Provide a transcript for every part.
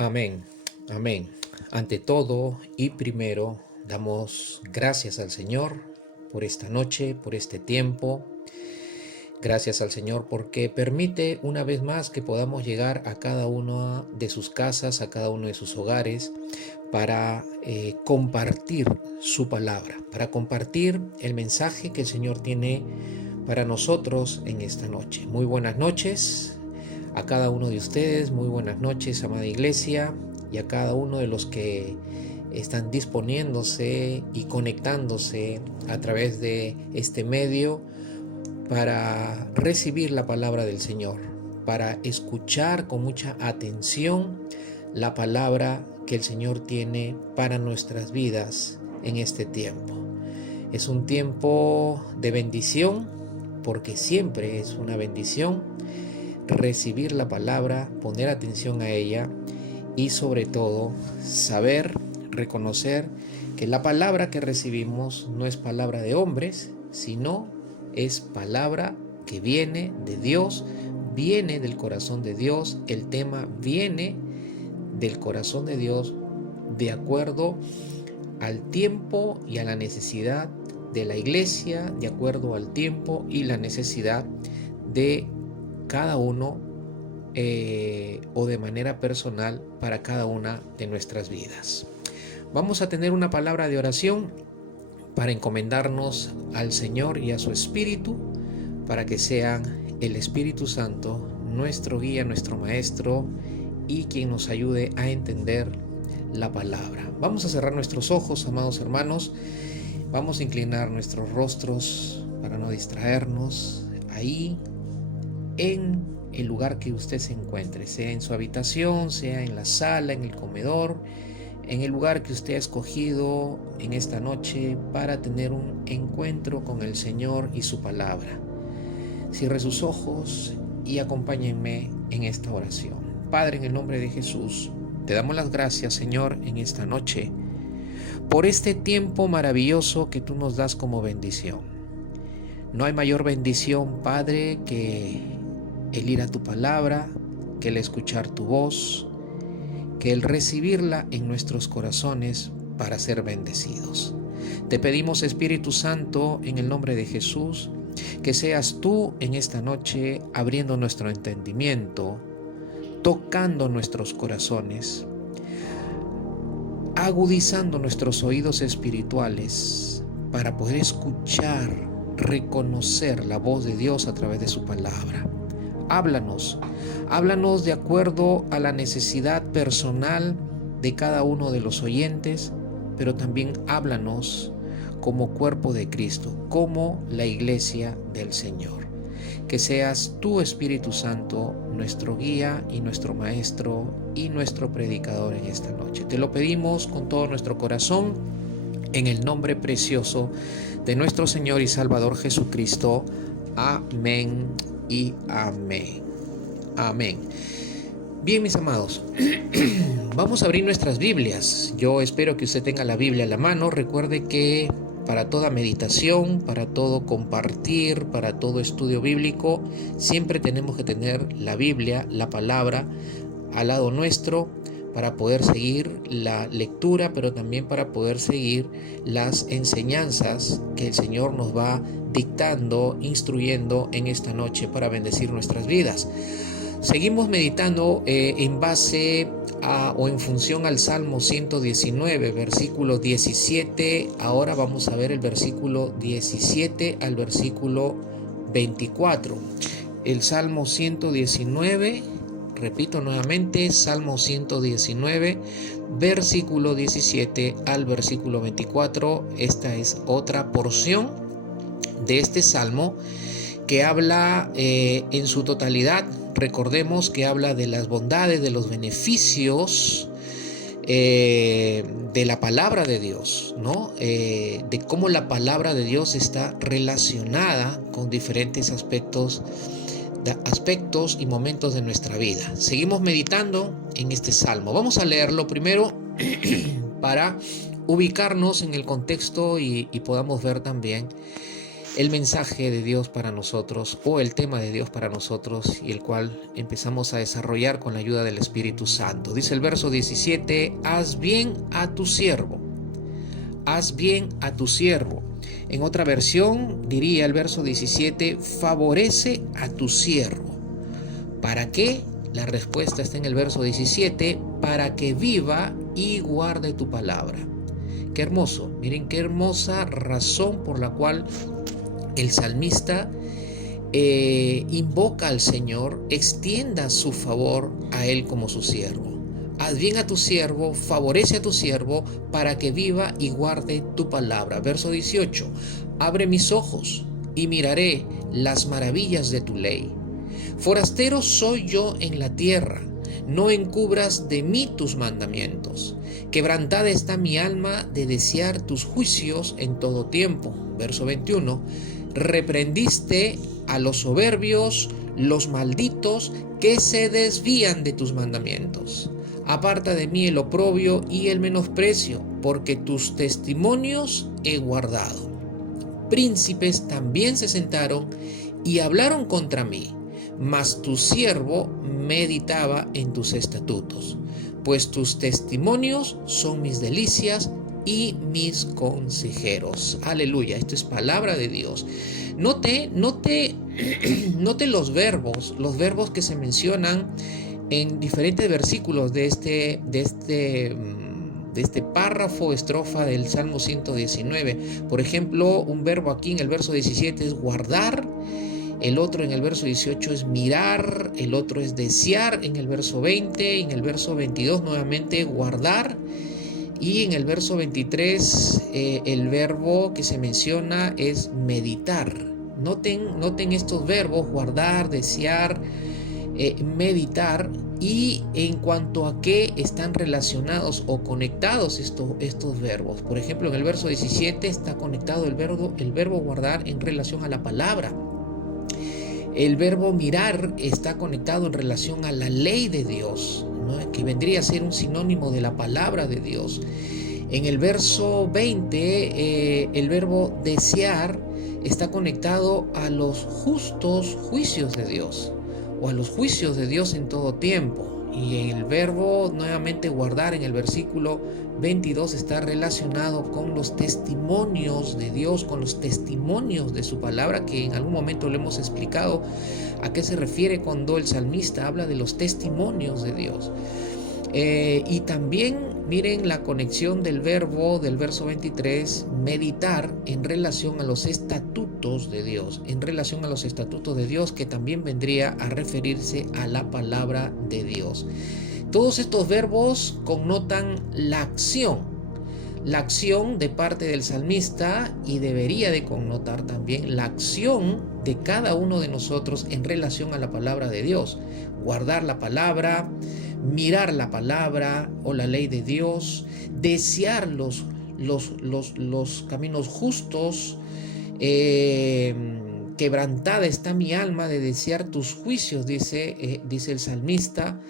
Amén, amén. Ante todo y primero, damos gracias al Señor por esta noche, por este tiempo. Gracias al Señor porque permite una vez más que podamos llegar a cada una de sus casas, a cada uno de sus hogares, para compartir su palabra, para compartir el mensaje que el Señor tiene para nosotros en esta noche. Muy buenas noches a cada uno de ustedes, muy buenas noches, amada iglesia, y a cada uno de los que están disponiéndose y conectándose a través de este medio para recibir la palabra del Señor, para escuchar con mucha atención la palabra que el Señor tiene para nuestras vidas en este tiempo. Es un tiempo de bendición, porque siempre es una bendición recibir la palabra, poner atención a ella y sobre todo saber, reconocer que la palabra que recibimos no es palabra de hombres, sino es palabra que viene de Dios, viene del corazón de Dios, el tema viene del corazón de Dios de acuerdo al tiempo y a la necesidad de la iglesia, de acuerdo al tiempo y la necesidad de cada uno o de manera personal para cada una de nuestras vidas. Vamos a tener una palabra de oración para encomendarnos al Señor y a su Espíritu, para que sean el Espíritu Santo nuestro guía, nuestro maestro y quien nos ayude a entender la palabra. Vamos a cerrar nuestros ojos, amados hermanos. Vamos a inclinar nuestros rostros para no distraernos ahí en el lugar que usted se encuentre, sea en su habitación, sea en la sala, en el comedor, en el lugar que usted ha escogido en esta noche para tener un encuentro con el Señor y su palabra. Cierre sus ojos y acompáñenme en esta oración. Padre, en el nombre de Jesús, te damos las gracias, Señor, en esta noche, por este tiempo maravilloso que tú nos das como bendición. No hay mayor bendición, Padre, que el ir a tu palabra, que el escuchar tu voz, que el recibirla en nuestros corazones para ser bendecidos. Te pedimos, Espíritu Santo, en el nombre de Jesús, que seas tú en esta noche abriendo nuestro entendimiento, tocando nuestros corazones, agudizando nuestros oídos espirituales para poder escuchar, reconocer la voz de Dios a través de su palabra. Háblanos de acuerdo a la necesidad personal de cada uno de los oyentes, pero también háblanos como cuerpo de Cristo, como la iglesia del Señor. Que seas tú, Espíritu Santo, nuestro guía y nuestro maestro y nuestro predicador en esta noche. Te lo pedimos con todo nuestro corazón, en el nombre precioso de nuestro Señor y Salvador Jesucristo. Amén y amén. Amén. Bien, mis amados, vamos a abrir nuestras Biblias. Yo espero que usted tenga la Biblia a la mano. Recuerde que para toda meditación, para todo compartir, para todo estudio bíblico, siempre tenemos que tener la Biblia, la palabra, al lado nuestro para poder seguir la lectura, pero también para poder seguir las enseñanzas que el Señor nos va dictando, instruyendo en esta noche para bendecir nuestras vidas. Seguimos meditando en base o en función al Salmo 119, versículo 17. Ahora vamos a ver el versículo 17 al versículo 24. El Salmo 119, repito nuevamente, Salmo 119, versículo 17 al versículo 24. Esta es otra porción de este Salmo que habla en su totalidad. Recordemos que habla de las bondades, de los beneficios de la palabra de Dios, ¿no? De cómo la palabra de Dios está relacionada con diferentes aspectos y momentos de nuestra vida. Seguimos meditando en este salmo. Vamos a leerlo primero para ubicarnos en el contexto y podamos ver también el mensaje de Dios para nosotros o el tema de Dios para nosotros y el cual empezamos a desarrollar con la ayuda del Espíritu Santo. Dice el verso 17, haz bien a tu siervo, haz bien a tu siervo. En otra versión diría el verso 17, favorece a tu siervo. ¿Para qué? La respuesta está en el verso 17, para que viva y guarde tu palabra. Qué hermoso, miren qué hermosa razón por la cual el salmista invoca al Señor, extienda su favor a Él como su siervo. Haz bien a tu siervo, favorece a tu siervo, para que viva y guarde tu palabra. Verso 18, abre mis ojos y miraré las maravillas de tu ley. Forastero soy yo en la tierra, no encubras de mí tus mandamientos. Quebrantada está mi alma de desear tus juicios en todo tiempo. Verso 21, reprendiste a los soberbios, los malditos que se desvían de tus mandamientos. Aparta de mí el oprobio y el menosprecio, porque tus testimonios he guardado. Príncipes también se sentaron y hablaron contra mí, mas tu siervo meditaba en tus estatutos, pues tus testimonios son mis delicias y mis consejeros. Aleluya, esto es palabra de Dios. Note los verbos que se mencionan en diferentes versículos de este párrafo, estrofa del Salmo 119. Por ejemplo, un verbo aquí en el verso 17 es guardar, el otro en el verso 18 es mirar, el otro es desear en el verso 20, en el verso 22 nuevamente guardar, y en el verso 23 el verbo que se menciona es meditar. Noten estos verbos, guardar, desear, meditar, y en cuanto a qué están relacionados o conectados estos verbos. Por ejemplo, en el verso 17 está conectado el verbo guardar en relación a la palabra. El verbo mirar está conectado en relación a la ley de Dios, ¿no? Que vendría a ser un sinónimo de la palabra de Dios. En el verso 20, el verbo desear está conectado a los justos juicios de Dios, o a los juicios de Dios en todo tiempo. Y el verbo nuevamente guardar en el versículo 22 está relacionado con los testimonios de Dios, con los testimonios de su palabra, que en algún momento lo hemos explicado a qué se refiere cuando el salmista habla de los testimonios de Dios. Y también miren la conexión del verbo del verso 23, meditar, en relación a los estatutos de Dios, que también vendría a referirse a la palabra de Dios. Todos estos verbos connotan la acción de parte del salmista, y debería de connotar también la acción de cada uno de nosotros en relación a la palabra de Dios. Guardar la palabra, mirar la palabra o la ley de Dios, desear los caminos justos. Quebrantada está mi alma de desear tus juicios, dice el salmista.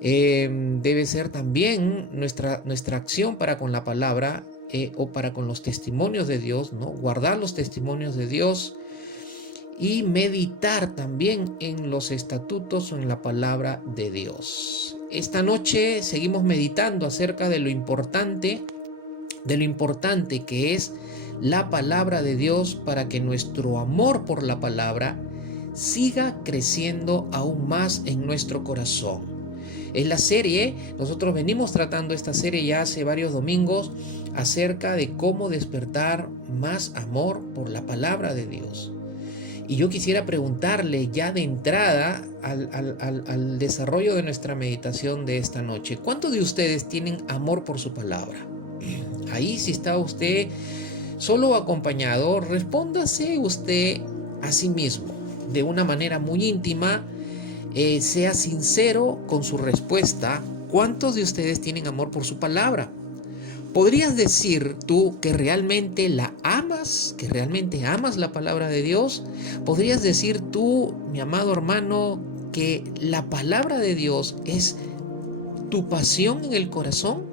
Debe ser también nuestra acción para con la palabra o para con los testimonios de Dios, ¿no? Guardar los testimonios de Dios y meditar también en los estatutos o en la palabra de Dios. Esta noche seguimos meditando acerca de lo importante que es la palabra de Dios, para que nuestro amor por la palabra siga creciendo aún más en nuestro corazón. En la serie, nosotros venimos tratando esta serie ya hace varios domingos acerca de cómo despertar más amor por la palabra de Dios. Y yo quisiera preguntarle ya de entrada al desarrollo de nuestra meditación de esta noche, ¿cuántos de ustedes tienen amor por su palabra? Ahí, si está usted solo o acompañado, respóndase usted a sí mismo de una manera muy íntima. Sea sincero con su respuesta. ¿Cuántos de ustedes tienen amor por su palabra? ¿Podrías decir tú que realmente la amas, que realmente amas la palabra de Dios? ¿Podrías decir tú, mi amado hermano, que la palabra de Dios es tu pasión en el corazón?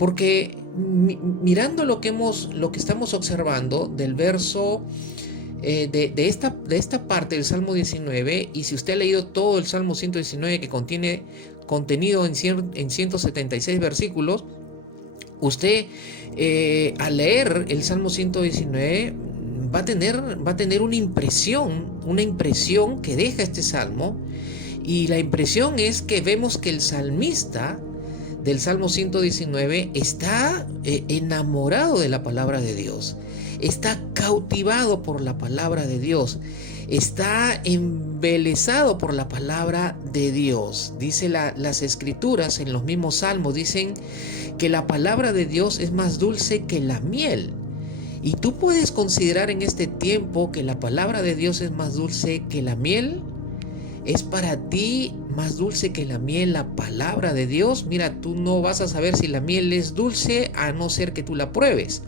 Porque mirando lo que estamos observando del verso de esta parte del Salmo 19, y si usted ha leído todo el Salmo 119 que contiene contenido en 176 versículos, usted al leer el Salmo 119 va a tener una impresión que deja este salmo, y la impresión es que vemos que el salmista del Salmo 119 está enamorado de la palabra de Dios, está cautivado por la palabra de Dios, está embelesado por la palabra de Dios. Dice las escrituras en los mismos salmos, dicen que la palabra de Dios es más dulce que la miel. ¿Y tú puedes considerar en este tiempo que la palabra de Dios es más dulce que la miel? ¿Es para ti más dulce que la miel la palabra de Dios? Mira, tú no vas a saber si la miel es dulce a no ser que tú la pruebes.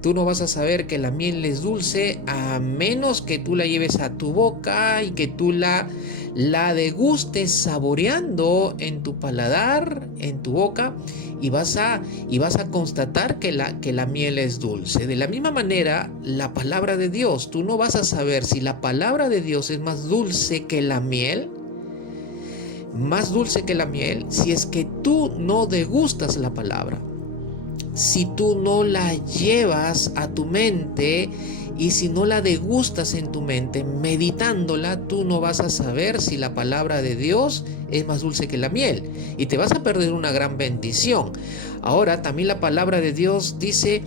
Tú no vas a saber que la miel es dulce a menos que tú la lleves a tu boca y que tú la degustes saboreando en tu paladar, en tu boca, y vas a constatar que la miel es dulce. De la misma manera, la palabra de Dios, tú no vas a saber si la palabra de Dios es más dulce que la miel, si es que tú no degustas la palabra. Si tú no la llevas a tu mente y si no la degustas en tu mente, meditándola, tú no vas a saber si la palabra de Dios es más dulce que la miel y te vas a perder una gran bendición. Ahora, también la palabra de Dios dice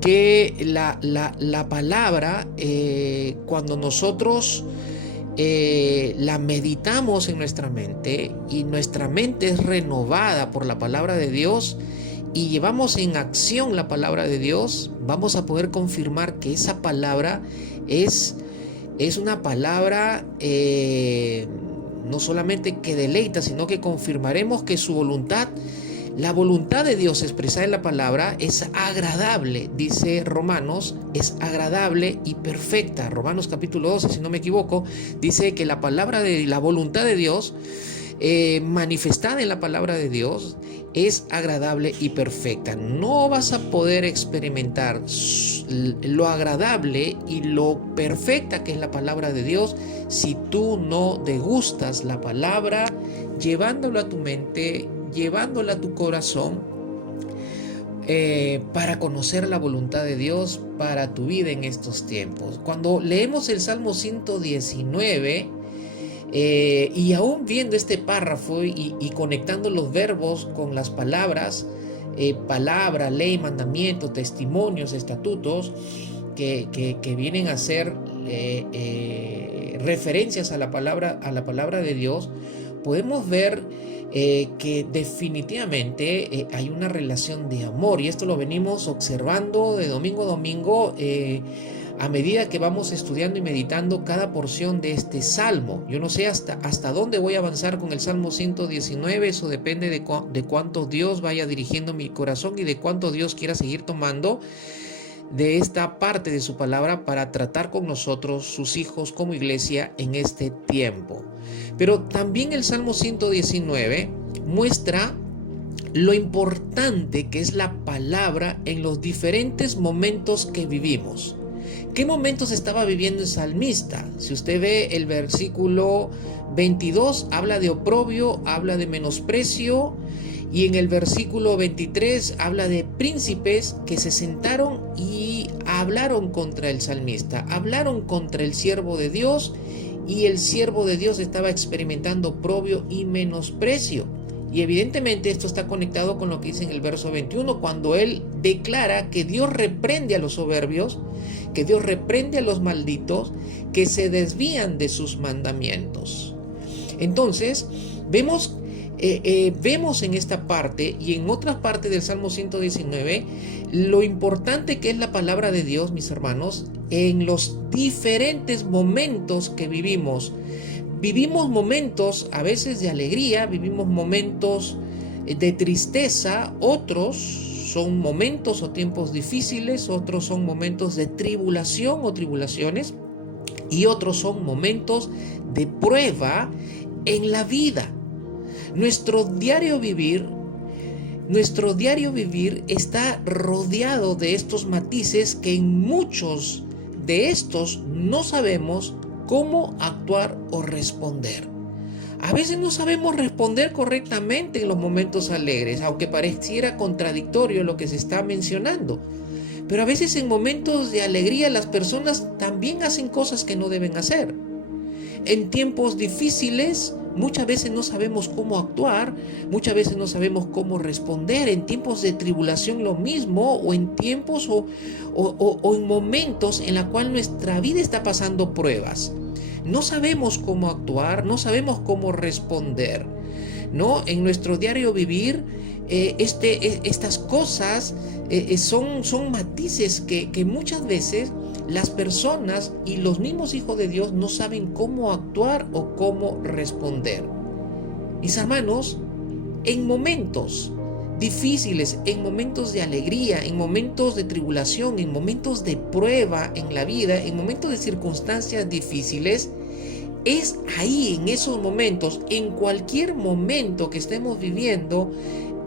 que la palabra, cuando nosotros la meditamos en nuestra mente y nuestra mente es renovada por la palabra de Dios, y llevamos en acción la palabra de Dios, vamos a poder confirmar que esa palabra es una palabra no solamente que deleita, sino que confirmaremos que su voluntad, la voluntad de Dios expresada en la palabra, es agradable. Dice Romanos, es agradable y perfecta. Romanos capítulo 12, si no me equivoco, dice que la voluntad de Dios manifestada en la palabra de Dios es agradable y perfecta. No vas a poder experimentar lo agradable y lo perfecta que es la palabra de Dios si tú no degustas la palabra, llevándola a tu mente, llevándola a tu corazón, para conocer la voluntad de Dios para tu vida en estos tiempos. Cuando leemos el Salmo 119, y aún viendo este párrafo y conectando los verbos con las palabras, palabra, ley, mandamiento, testimonios, estatutos, que vienen a ser referencias a la palabra de Dios, podemos ver que definitivamente hay una relación de amor, y esto lo venimos observando de domingo a domingo, a medida que vamos estudiando y meditando cada porción de este salmo. Yo no sé hasta dónde voy a avanzar con el Salmo 119, eso depende de cuánto Dios vaya dirigiendo mi corazón y de cuánto Dios quiera seguir tomando de esta parte de su palabra para tratar con nosotros, sus hijos, como iglesia en este tiempo. Pero también el Salmo 119 muestra lo importante que es la palabra en los diferentes momentos que vivimos. ¿Qué momentos estaba viviendo el salmista? Si usted ve el versículo 22, habla de oprobio, habla de menosprecio, y en el versículo 23 habla de príncipes que se sentaron y hablaron contra el salmista, hablaron contra el siervo de Dios, y el siervo de Dios estaba experimentando oprobio y menosprecio. Y evidentemente esto está conectado con lo que dice en el verso 21, cuando él declara que Dios reprende a los soberbios, que Dios reprende a los malditos, que se desvían de sus mandamientos. Entonces, vemos en esta parte y en otras partes del Salmo 119 lo importante que es la palabra de Dios, mis hermanos, en los diferentes momentos que vivimos. Vivimos momentos a veces de alegría, vivimos momentos de tristeza, otros son momentos o tiempos difíciles, otros son momentos de tribulación o tribulaciones, y otros son momentos de prueba en la vida. Nuestro diario vivir Nuestro diario vivir está rodeado de estos matices que en muchos de estos no sabemos cómo actuar o responder. A veces no sabemos responder correctamente en los momentos alegres, aunque pareciera contradictorio lo que se está mencionando. Pero a veces en momentos de alegría las personas también hacen cosas que no deben hacer. En tiempos difíciles muchas veces no sabemos cómo actuar, muchas veces no sabemos cómo responder. En tiempos de tribulación lo mismo, o en tiempos o en momentos en los cuales nuestra vida está pasando pruebas. No sabemos cómo actuar, no sabemos cómo responder, ¿no? En nuestro diario vivir, estas cosas son matices que muchas veces las personas y los mismos hijos de Dios no saben cómo actuar o cómo responder. Mis hermanos, en momentos difíciles, en momentos de alegría, en momentos de tribulación, en momentos de prueba en la vida, en momentos de circunstancias difíciles, es ahí, en esos momentos, en cualquier momento que estemos viviendo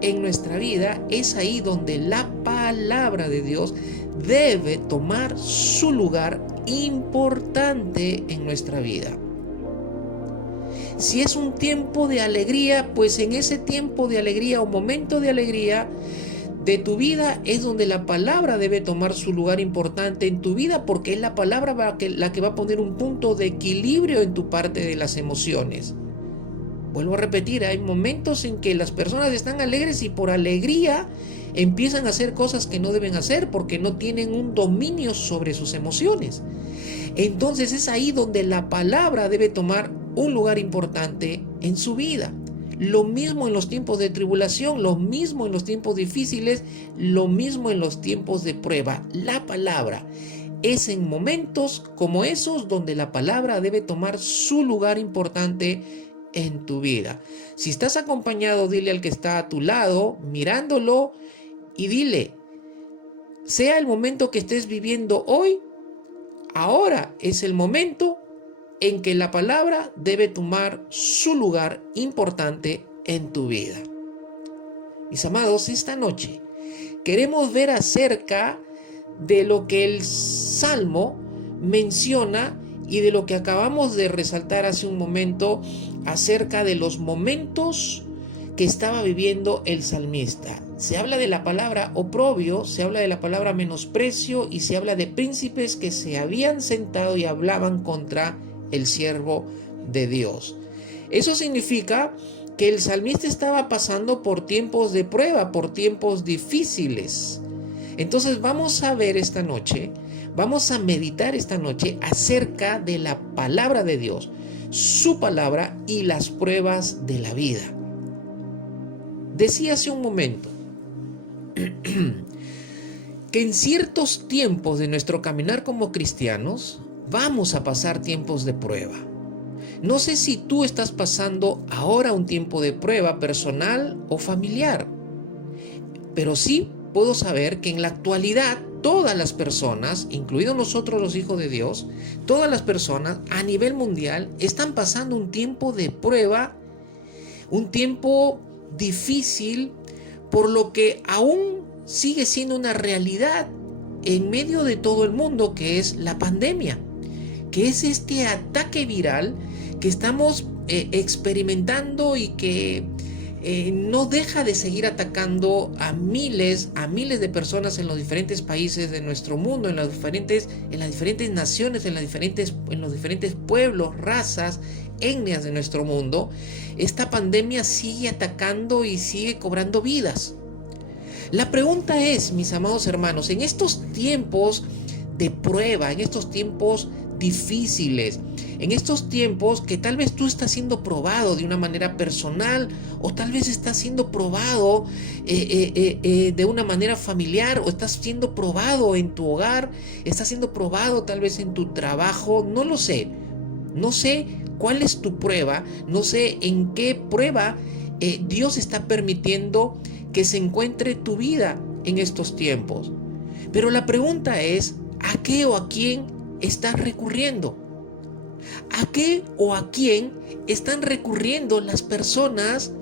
en nuestra vida, es ahí donde la palabra de Dios debe tomar su lugar importante en nuestra vida. Si es un tiempo de alegría, pues en ese tiempo de alegría o momento de alegría de tu vida es donde la palabra debe tomar su lugar importante en tu vida, porque es la palabra la que va a poner un punto de equilibrio en tu parte de las emociones. Vuelvo a repetir, hay momentos en que las personas están alegres y por alegría empiezan a hacer cosas que no deben hacer porque no tienen un dominio sobre sus emociones. Entonces es ahí donde la palabra debe tomar un lugar importante en su vida. Lo mismo en los tiempos de tribulación, lo mismo en los tiempos difíciles, lo mismo en los tiempos de prueba. La palabra es en momentos como esos donde la palabra debe tomar su lugar importante en tu vida. Si estás acompañado, dile al que está a tu lado, mirándolo, y dile, sea el momento que estés viviendo hoy, ahora es el momento en que la palabra debe tomar su lugar importante en tu vida. Mis amados, esta noche queremos ver acerca de lo que el Salmo menciona y de lo que acabamos de resaltar hace un momento acerca de los momentos que estaba viviendo el salmista. Se habla de la palabra oprobio, se habla de la palabra menosprecio y se habla de príncipes que se habían sentado y hablaban contra el siervo de Dios. Eso significa que el salmista estaba pasando por tiempos de prueba, por tiempos difíciles. Entonces vamos a ver esta noche, vamos a meditar esta noche acerca de la palabra de Dios, su palabra y las pruebas de la vida. Decía hace un momento que en ciertos tiempos de nuestro caminar como cristianos vamos a pasar tiempos de prueba. No sé si tú estás pasando ahora un tiempo de prueba personal o familiar, pero sí puedo saber que en la actualidad todas las personas, incluidos nosotros los hijos de Dios, todas las personas a nivel mundial están pasando un tiempo de prueba, un tiempo difícil, por lo que aún sigue siendo una realidad en medio de todo el mundo, que es la pandemia, que es este ataque viral que estamos experimentando y que no deja de seguir atacando a miles de personas en los diferentes países de nuestro mundo, en las diferentes naciones, en los diferentes pueblos, razas, etnias de nuestro mundo. Esta pandemia sigue atacando y sigue cobrando vidas. La pregunta es, mis amados hermanos, en estos tiempos de prueba, en estos tiempos difíciles, en estos tiempos que tal vez tú estás siendo probado de una manera personal, o tal vez estás siendo probado de una manera familiar, o estás siendo probado en tu hogar, estás siendo probado tal vez en tu trabajo, no lo sé. No sé cuál es tu prueba, no sé en qué prueba Dios está permitiendo que se encuentre tu vida en estos tiempos. Pero la pregunta es, ¿a qué o a quién estás recurriendo? ¿A qué o a quién están recurriendo las personas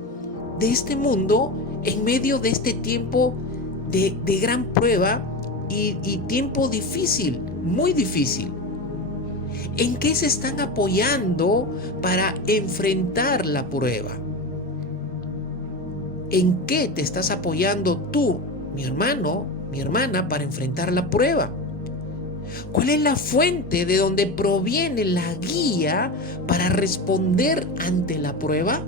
de este mundo en medio de este tiempo de gran prueba y tiempo difícil, muy difícil. ¿En qué se están apoyando para enfrentar la prueba? ¿En qué te estás apoyando tú, mi hermano, mi hermana, para enfrentar la prueba? ¿Cuál es la fuente de donde proviene la guía para responder ante la prueba?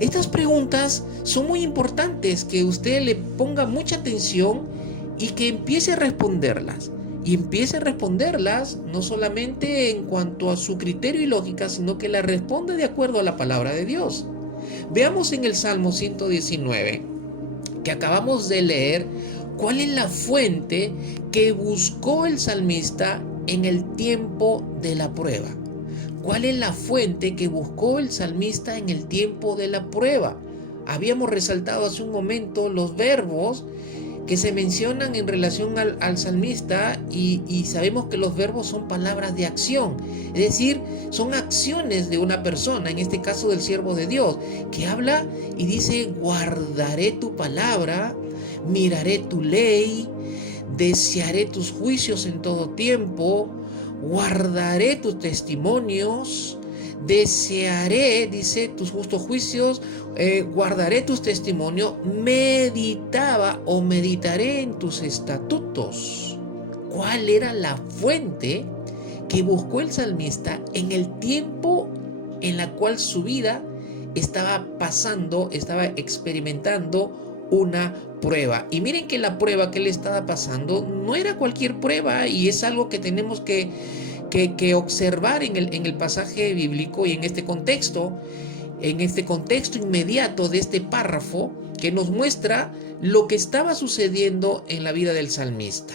Estas preguntas son muy importantes, que usted le ponga mucha atención y que empiece a responderlas. Y empiece a responderlas no solamente en cuanto a su criterio y lógica, sino que la responda de acuerdo a la palabra de Dios. Veamos en el Salmo 119, que acabamos de leer, cuál es la fuente que buscó el salmista en el tiempo de la prueba. ¿Cuál es la fuente que buscó el salmista en el tiempo de la prueba? Habíamos resaltado hace un momento los verbos que se mencionan en relación al salmista y sabemos que los verbos son palabras de acción, es decir, son acciones de una persona, en este caso del siervo de Dios, que habla y dice: guardaré tu palabra, miraré tu ley, desearé tus juicios en todo tiempo, guardaré tus testimonios, desearé, dice, tus justos juicios, guardaré tus testimonios, meditaba o meditaré en tus estatutos. ¿Cuál era la fuente que buscó el salmista en el tiempo en la cual su vida estaba pasando, estaba experimentando una prueba? Y miren que la prueba que él estaba pasando no era cualquier prueba, y es algo que tenemos que observar en el pasaje bíblico y en este contexto inmediato de este párrafo, que nos muestra lo que estaba sucediendo en la vida del salmista.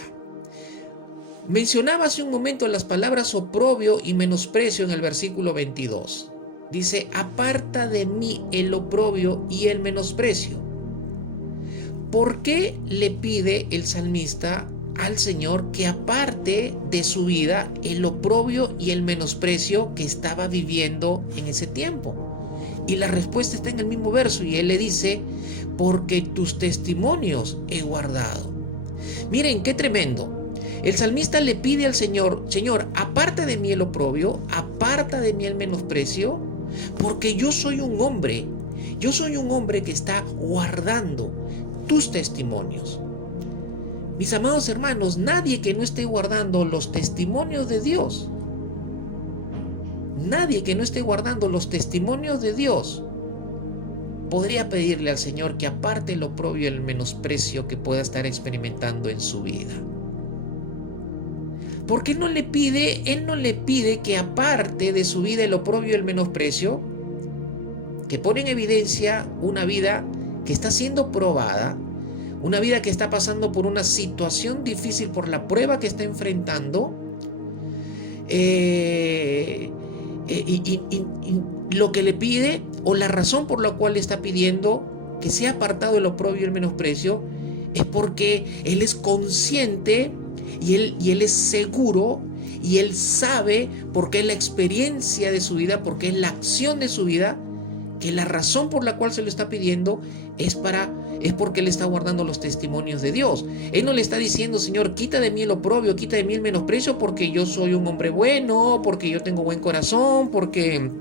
Mencionaba hace un momento las palabras oprobio y menosprecio en el versículo 22. Dice: aparta de mí el oprobio y el menosprecio. ¿Por qué le pide el salmista al Señor que aparte de su vida el oprobio y el menosprecio que estaba viviendo en ese tiempo? Y la respuesta está en el mismo verso, y él le dice: porque tus testimonios he guardado. Miren qué tremendo. El salmista le pide al Señor: Señor, aparte de mí el oprobio, aparta de mí el menosprecio, porque yo soy un hombre que está guardando tus testimonios. Mis amados hermanos, nadie que no esté guardando los testimonios de Dios, podría pedirle al Señor que aparte el oprobio y el menosprecio que pueda estar experimentando en su vida. ¿Por qué no le pide? Él no le pide que aparte de su vida el oprobio y el menosprecio, que pone en evidencia una vida que está siendo probada, una vida que está pasando por una situación difícil, por la prueba que está enfrentando, lo que le pide, o la razón por la cual le está pidiendo que sea apartado el oprobio y el menosprecio, es porque él es consciente y él es seguro, y él sabe, porque es la experiencia de su vida, porque es la acción de su vida, que la razón por la cual se lo está pidiendo es porque él está guardando los testimonios de Dios. Él no le está diciendo: Señor, quita de mí el oprobio, quita de mí el menosprecio, porque yo soy un hombre bueno, porque yo tengo buen corazón, porque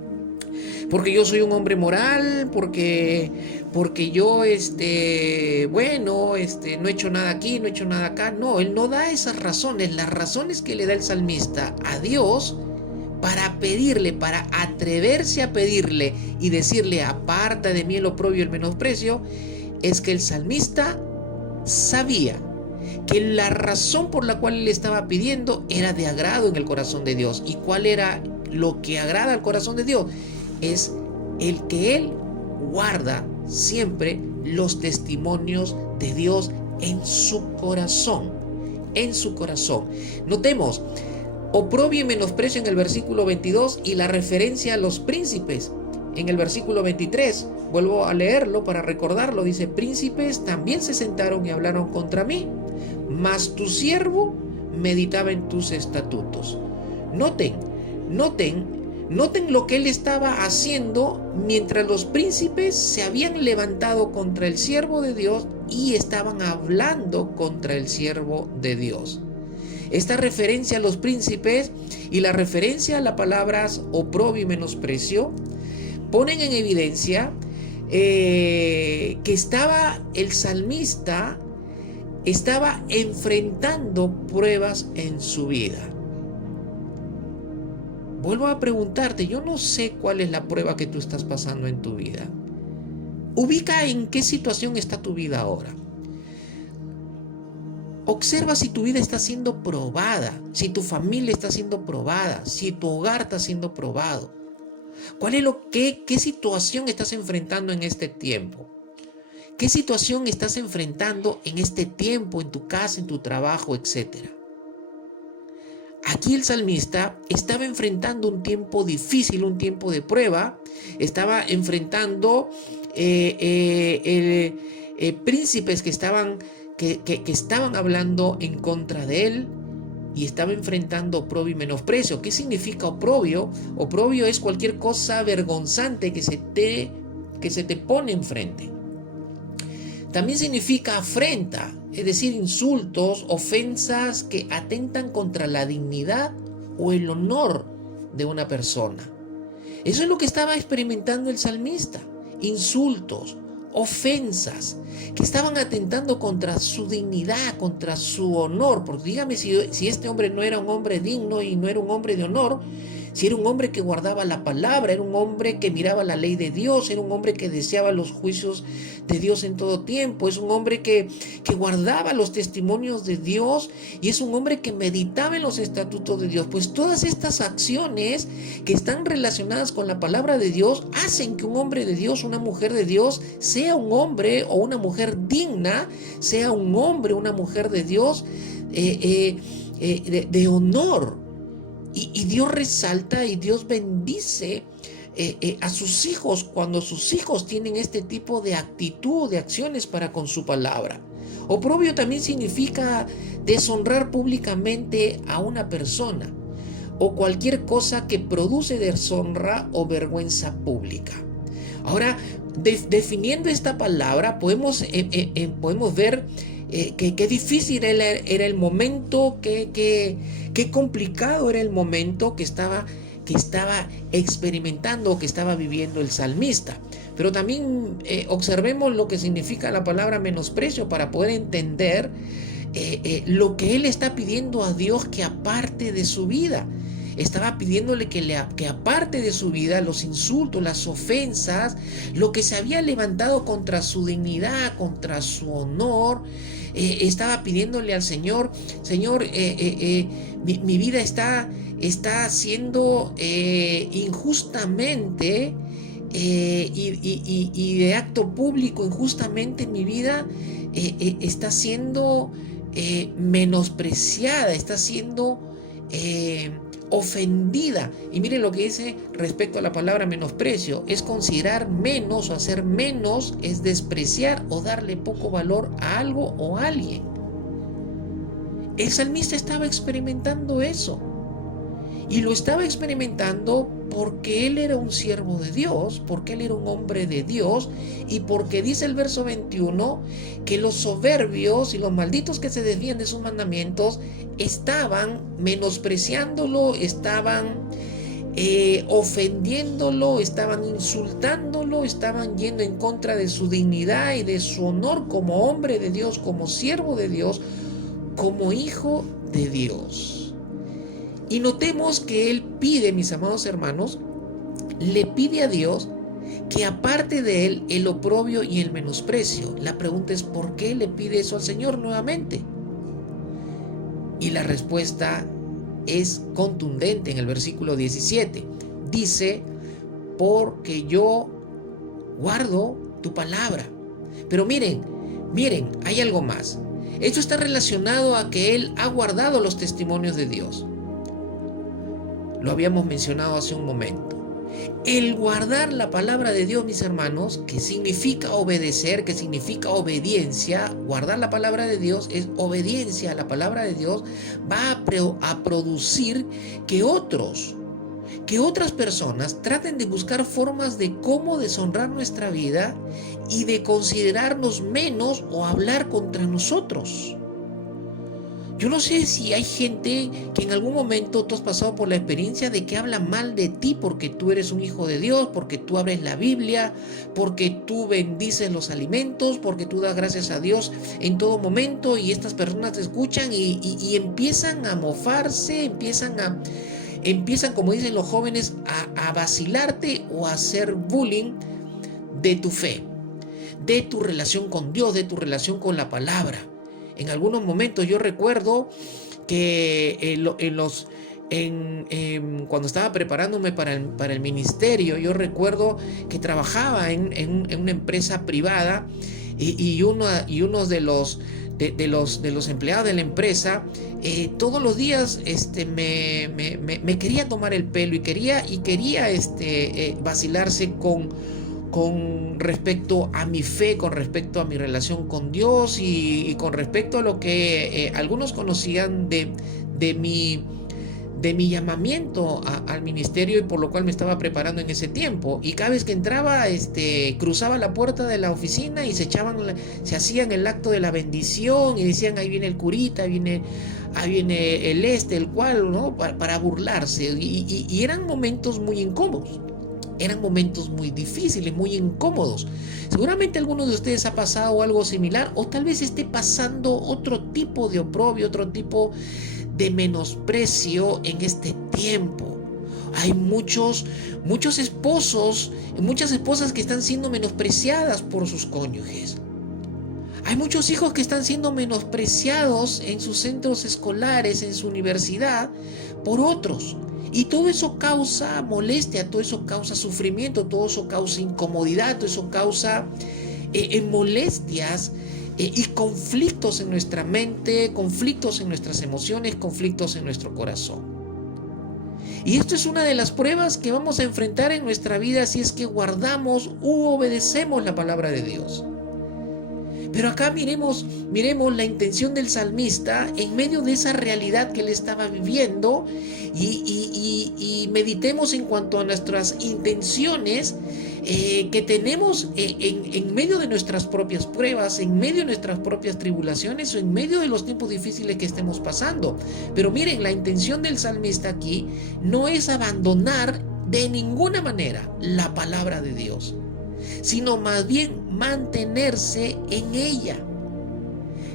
yo soy un hombre moral, porque yo no he hecho nada aquí, no he hecho nada acá. No, él no da esas razones. Las razones que le da el salmista a Dios para pedirle, para atreverse a pedirle y decirle: aparta de mí el oprobio y el menosprecio, es que el salmista sabía que la razón por la cual él estaba pidiendo era de agrado en el corazón de Dios. ¿Y cuál era lo que agrada al corazón de Dios? Es el que él guarda siempre los testimonios de Dios en su corazón. Notemos oprobio y menosprecio en el versículo 22 y la referencia a los príncipes en el versículo 23. Vuelvo a leerlo para recordarlo. Dice: príncipes también se sentaron y hablaron contra mí, mas tu siervo meditaba en tus estatutos. Noten Noten lo que él estaba haciendo mientras los príncipes se habían levantado contra el siervo de Dios y estaban hablando contra el siervo de Dios. Esta referencia a los príncipes y la referencia a las palabras oprobio y menosprecio ponen en evidencia que el salmista estaba enfrentando pruebas en su vida. Vuelvo a preguntarte, yo no sé cuál es la prueba que tú estás pasando en tu vida. Ubica en qué situación está tu vida ahora. Observa si tu vida está siendo probada, si tu familia está siendo probada, si tu hogar está siendo probado. ¿Qué situación estás enfrentando en este tiempo? ¿Qué situación estás enfrentando en este tiempo, en tu casa, en tu trabajo, etcétera? Aquí el salmista estaba enfrentando un tiempo difícil, un tiempo de prueba. Estaba enfrentando príncipes que estaban hablando en contra de él, y estaba enfrentando oprobio y menosprecio. ¿Qué significa oprobio? Oprobio es cualquier cosa vergonzante que se te pone enfrente. También significa afrenta, es decir, insultos, ofensas que atentan contra la dignidad o el honor de una persona. Eso es lo que estaba experimentando el salmista. Insultos, ofensas que estaban atentando contra su dignidad, contra su honor. Porque dígame si este hombre no era un hombre digno y no era un hombre de honor, si era un hombre que guardaba la palabra, era un hombre que miraba la ley de Dios, era un hombre que deseaba los juicios de Dios en todo tiempo, es un hombre que guardaba los testimonios de Dios y es un hombre que meditaba en los estatutos de Dios. Pues todas estas acciones que están relacionadas con la palabra de Dios hacen que un hombre de Dios, una mujer de Dios, sea un hombre o una mujer digna, sea un hombre o una mujer de Dios de honor. Y Dios resalta y Dios bendice a sus hijos cuando sus hijos tienen este tipo de actitud, de acciones para con su palabra. Oprobio también significa deshonrar públicamente a una persona o cualquier cosa que produce deshonra o vergüenza pública. Ahora, definiendo esta palabra, podemos ver qué difícil era el momento, qué complicado era el momento que estaba experimentando, que estaba viviendo el salmista. Pero también observemos lo que significa la palabra menosprecio para poder entender lo que él está pidiendo a Dios que aparte de su vida. Estaba pidiéndole que aparte de su vida los insultos, las ofensas, lo que se había levantado contra su dignidad, contra su honor. Estaba pidiéndole al Señor, Señor, mi vida está siendo injustamente y de acto público, injustamente mi vida está siendo menospreciada, está siendo ofendida. Y miren lo que dice respecto a la palabra menosprecio: es considerar menos o hacer menos, es despreciar o darle poco valor a algo o a alguien. El salmista estaba experimentando eso, y lo estaba experimentando porque él era un siervo de Dios, porque él era un hombre de Dios, y porque dice el verso 21 que los soberbios y los malditos que se desvían de sus mandamientos estaban menospreciándolo, estaban ofendiéndolo, estaban insultándolo, estaban yendo en contra de su dignidad y de su honor como hombre de Dios, como siervo de Dios, como hijo de Dios. Y notemos que él pide, mis amados hermanos, le pide a Dios que aparte de él el oprobio y el menosprecio. La pregunta es, ¿por qué le pide eso al Señor nuevamente? Y la respuesta es contundente en el versículo 17. Dice, porque yo guardo tu palabra. Pero miren, hay algo más. Esto está relacionado a que él ha guardado los testimonios de Dios. Lo habíamos mencionado hace un momento. El guardar la palabra de Dios, mis hermanos, que significa obedecer, que significa obediencia. Guardar la palabra de Dios es obediencia a la palabra de Dios. Va a producir que otros que otras personas traten de buscar formas de cómo deshonrar nuestra vida y de considerarnos menos o hablar contra nosotros. Yo no sé si hay gente que en algún momento tú has pasado por la experiencia de que habla mal de ti porque tú eres un hijo de Dios, porque tú abres la Biblia, porque tú bendices los alimentos, porque tú das gracias a Dios en todo momento, y estas personas te escuchan y empiezan a mofarse, empiezan, como dicen los jóvenes, a vacilarte o a hacer bullying de tu fe, de tu relación con Dios, de tu relación con la palabra. En algunos momentos yo recuerdo que cuando estaba preparándome para el ministerio, yo recuerdo que trabajaba en una empresa privada, y uno de los empleados de la empresa, todos los días me quería tomar el pelo y quería vacilarse con respecto a mi fe, con respecto a mi relación con Dios, y con respecto a lo que algunos conocían de mi llamamiento al ministerio, y por lo cual me estaba preparando en ese tiempo. Y cada vez que entraba, cruzaba la puerta de la oficina y se hacían el acto de la bendición y decían: ahí viene el curita, ahí viene el cual, ¿no? Para burlarse. Y eran momentos muy incómodos. Eran momentos muy difíciles, muy incómodos. Seguramente alguno de ustedes ha pasado algo similar, o tal vez esté pasando otro tipo de oprobio, otro tipo de menosprecio en este tiempo. Hay muchos esposos, muchas esposas que están siendo menospreciadas por sus cónyuges. Hay muchos hijos que están siendo menospreciados en sus centros escolares, en su universidad, por otros. Y todo eso causa molestia, todo eso causa sufrimiento, todo eso causa incomodidad, todo eso causa molestias y conflictos en nuestra mente, conflictos en nuestras emociones, conflictos en nuestro corazón. Y esto es una de las pruebas que vamos a enfrentar en nuestra vida si es que guardamos u obedecemos la palabra de Dios. Pero acá miremos la intención del salmista en medio de esa realidad que él estaba viviendo, y meditemos en cuanto a nuestras intenciones que tenemos en medio de nuestras propias pruebas, en medio de nuestras propias tribulaciones, o en medio de los tiempos difíciles que estemos pasando. Pero miren, la intención del salmista aquí no es abandonar de ninguna manera la palabra de Dios, sino más bien mantenerse en ella.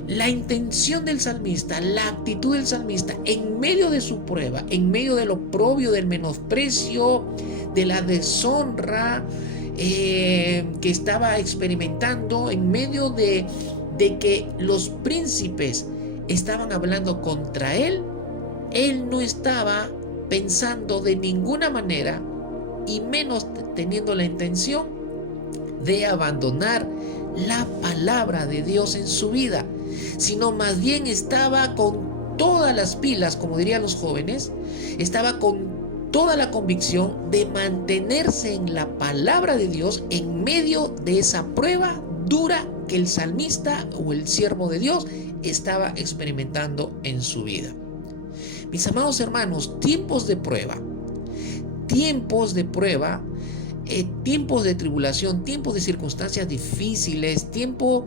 La intención del salmista, la actitud del salmista en medio de su prueba, en medio del oprobio, del menosprecio, de la deshonra que estaba experimentando, en medio de que los príncipes estaban hablando contra él no estaba pensando de ninguna manera, y menos teniendo la intención de abandonar la palabra de Dios en su vida, sino más bien estaba con todas las pilas, como dirían los jóvenes, estaba con toda la convicción de mantenerse en la palabra de Dios en medio de esa prueba dura que el salmista o el siervo de Dios estaba experimentando en su vida. Mis amados hermanos, tiempos de prueba, tiempos de tribulación, tiempos de circunstancias difíciles, tiempo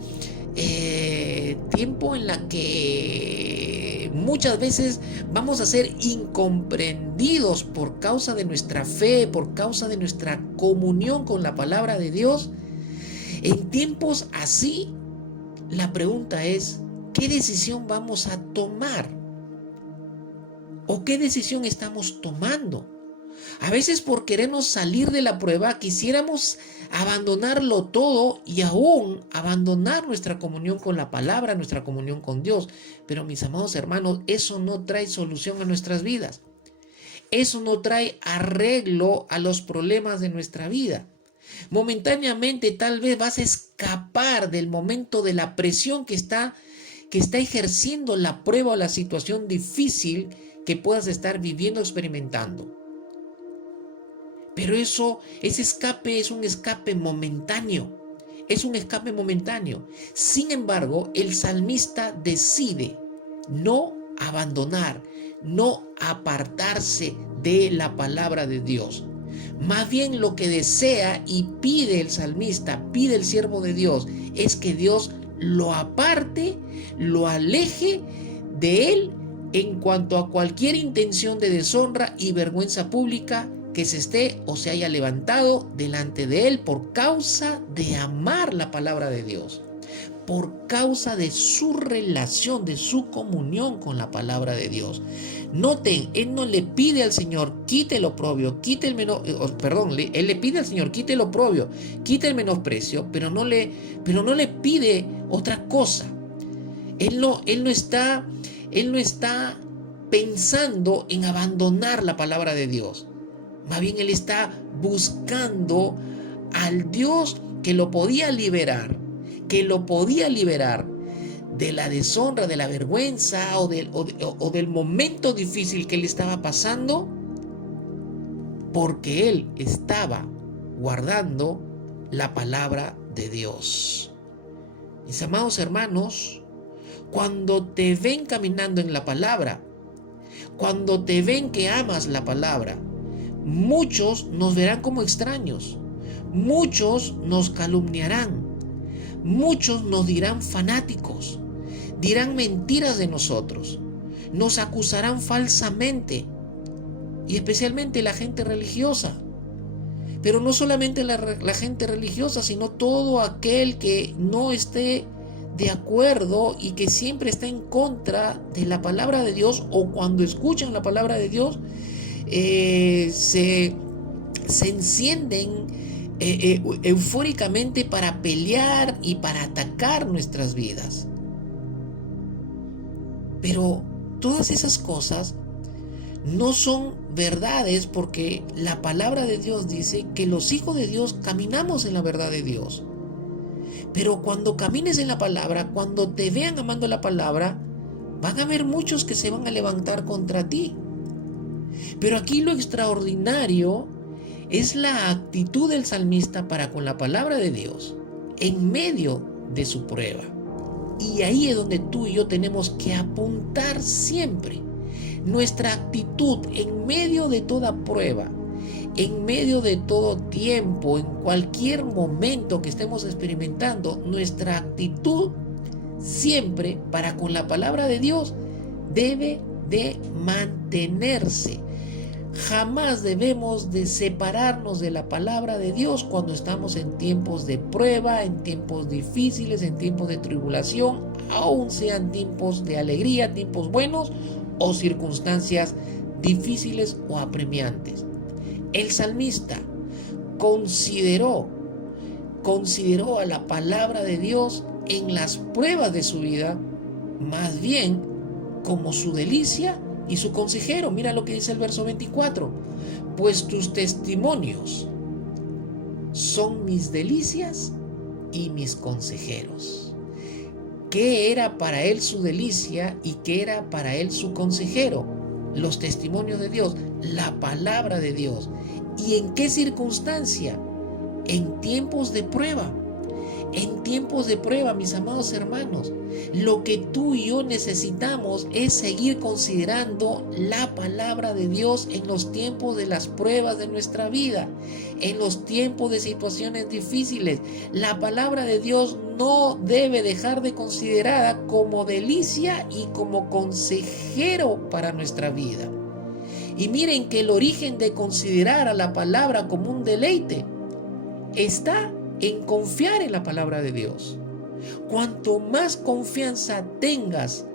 en la que muchas veces vamos a ser incomprendidos por causa de nuestra fe, por causa de nuestra comunión con la palabra de Dios. En tiempos así, la pregunta es: ¿qué decisión vamos a tomar? ¿O qué decisión estamos tomando? A veces, por querernos salir de la prueba, quisiéramos abandonarlo todo y aún abandonar nuestra comunión con la palabra, nuestra comunión con Dios. Pero mis amados hermanos, eso no trae solución a nuestras vidas. Eso no trae arreglo a los problemas de nuestra vida. Momentáneamente tal vez vas a escapar del momento de la presión que está ejerciendo la prueba o la situación difícil que puedas estar viviendo, experimentando. Pero ese escape es un escape momentáneo. Es un escape momentáneo. Sin embargo, el salmista decide no abandonar, no apartarse de la palabra de Dios. Más bien lo que desea y pide el salmista, pide el siervo de Dios, es que Dios lo aparte, lo aleje de él en cuanto a cualquier intención de deshonra y vergüenza pública que se esté o se haya levantado delante de él por causa de amar la palabra de Dios, por causa de su relación, de su comunión con la palabra de Dios. Noten, él no le pide al Señor, quite el oprobio, quite el él le pide al Señor, quite el oprobio, quite el menosprecio, pero no le pide otra cosa. Él no está pensando en abandonar la palabra de Dios. Más bien él está buscando al Dios que lo podía liberar, de la deshonra, de la vergüenza o del momento difícil que él estaba pasando, porque él estaba guardando la palabra de Dios. Mis amados hermanos, cuando te ven caminando en la palabra, cuando te ven que amas la palabra, muchos nos verán como extraños, muchos nos calumniarán, muchos nos dirán fanáticos, dirán mentiras de nosotros, nos acusarán falsamente, y especialmente la gente religiosa. Pero no solamente la gente religiosa, sino todo aquel que no esté de acuerdo y que siempre está en contra de la palabra de Dios, o cuando escuchan la palabra de Dios, se encienden eufóricamente para pelear y para atacar nuestras vidas. Pero todas esas cosas no son verdades, porque la palabra de Dios dice que los hijos de Dios caminamos en la verdad de Dios. Pero cuando camines en la palabra, cuando te vean amando la palabra, van a haber muchos que se van a levantar contra ti. Pero aquí lo extraordinario es la actitud del salmista para con la palabra de Dios en medio de su prueba. Y ahí es donde tú y yo tenemos que apuntar siempre. Nuestra actitud en medio de toda prueba, en medio de todo tiempo, en cualquier momento que estemos experimentando, nuestra actitud siempre para con la palabra de Dios debe de mantenerse. Jamás debemos de separarnos de la palabra de Dios cuando estamos en tiempos de prueba, en tiempos difíciles, en tiempos de tribulación, aun sean tiempos de alegría, tiempos buenos o circunstancias difíciles o apremiantes. El salmista consideró a la palabra de Dios en las pruebas de su vida, más bien como su delicia y su consejero. Mira lo que dice el verso 24: pues tus testimonios son mis delicias y mis consejeros. ¿Qué era para él su delicia y qué era para él su consejero? Los testimonios de Dios, la palabra de Dios. ¿Y en qué circunstancia? En tiempos de prueba. En tiempos de prueba, mis amados hermanos, lo que tú y yo necesitamos es seguir considerando la palabra de Dios en los tiempos de las pruebas de nuestra vida, en los tiempos de situaciones difíciles. La palabra de Dios no debe dejar de considerada como delicia y como consejero para nuestra vida. Y miren que el origen de considerar a la palabra como un deleite está en confiar en la palabra de Dios. Cuanto más confianza tengas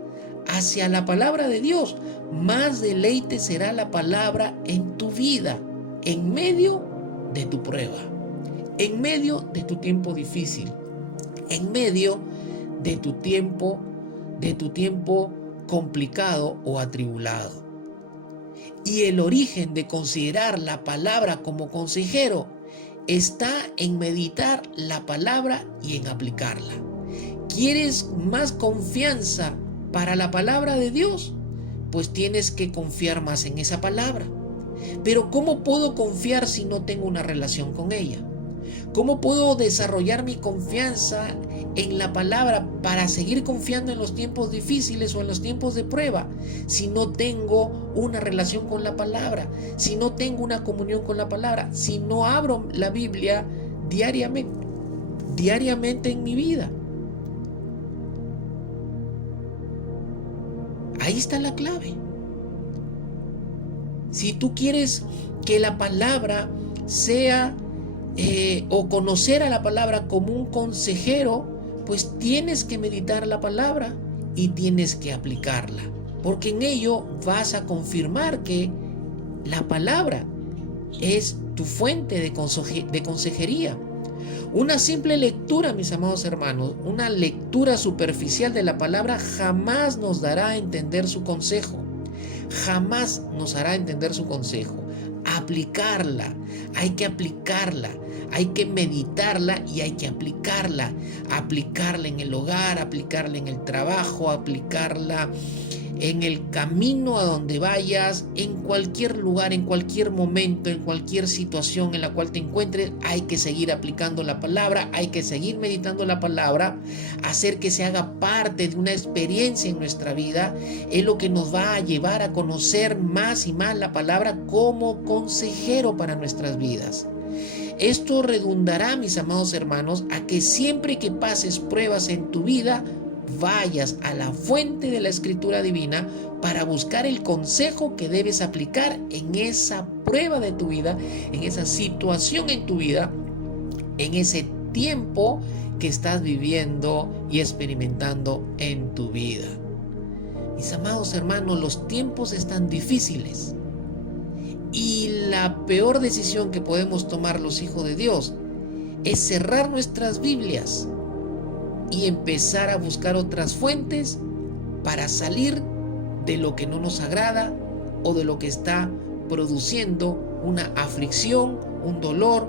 hacia la palabra de Dios, más deleite será la palabra en tu vida, en medio de tu prueba, en medio de tu tiempo difícil, en medio de tu tiempo complicado o atribulado. Y el origen de considerar la palabra como consejero está en meditar la palabra y en aplicarla. ¿Quieres más confianza para la palabra de Dios? Pues tienes que confiar más en esa palabra. Pero ¿cómo puedo confiar si no tengo una relación con ella? ¿Cómo puedo desarrollar mi confianza en la palabra para seguir confiando en los tiempos difíciles o en los tiempos de prueba si no tengo una relación con la palabra, si no tengo una comunión con la palabra, si no abro la Biblia diariamente en mi vida? Ahí está la clave. Si tú quieres que la palabra sea o conocer a la palabra como un consejero, pues tienes que meditar la palabra y tienes que aplicarla, porque en ello vas a confirmar que la palabra es tu fuente de consejería. Una simple lectura, mis amados hermanos, una lectura superficial de la palabra jamás nos dará a entender su consejo. Jamás nos hará entender su consejo. Aplicarla, hay que aplicarla, hay que meditarla y hay que aplicarla. Aplicarla en el hogar, aplicarla en el trabajo, aplicarla en el camino a donde vayas, en cualquier lugar, en cualquier momento, en cualquier situación en la cual te encuentres. Hay que seguir aplicando la palabra, hay que seguir meditando la palabra, hacer que se haga parte de una experiencia en nuestra vida. Es lo que nos va a llevar a conocer más y más la palabra como consejero para nuestras vidas. Esto redundará, mis amados hermanos, a que siempre que pases pruebas en tu vida, vayas a la fuente de la Escritura Divina para buscar el consejo que debes aplicar en esa prueba de tu vida, en esa situación en tu vida, en ese tiempo que estás viviendo y experimentando en tu vida. Mis amados hermanos, los tiempos están difíciles y la peor decisión que podemos tomar los hijos de Dios es cerrar nuestras Biblias y empezar a buscar otras fuentes para salir de lo que no nos agrada o de lo que está produciendo una aflicción, un dolor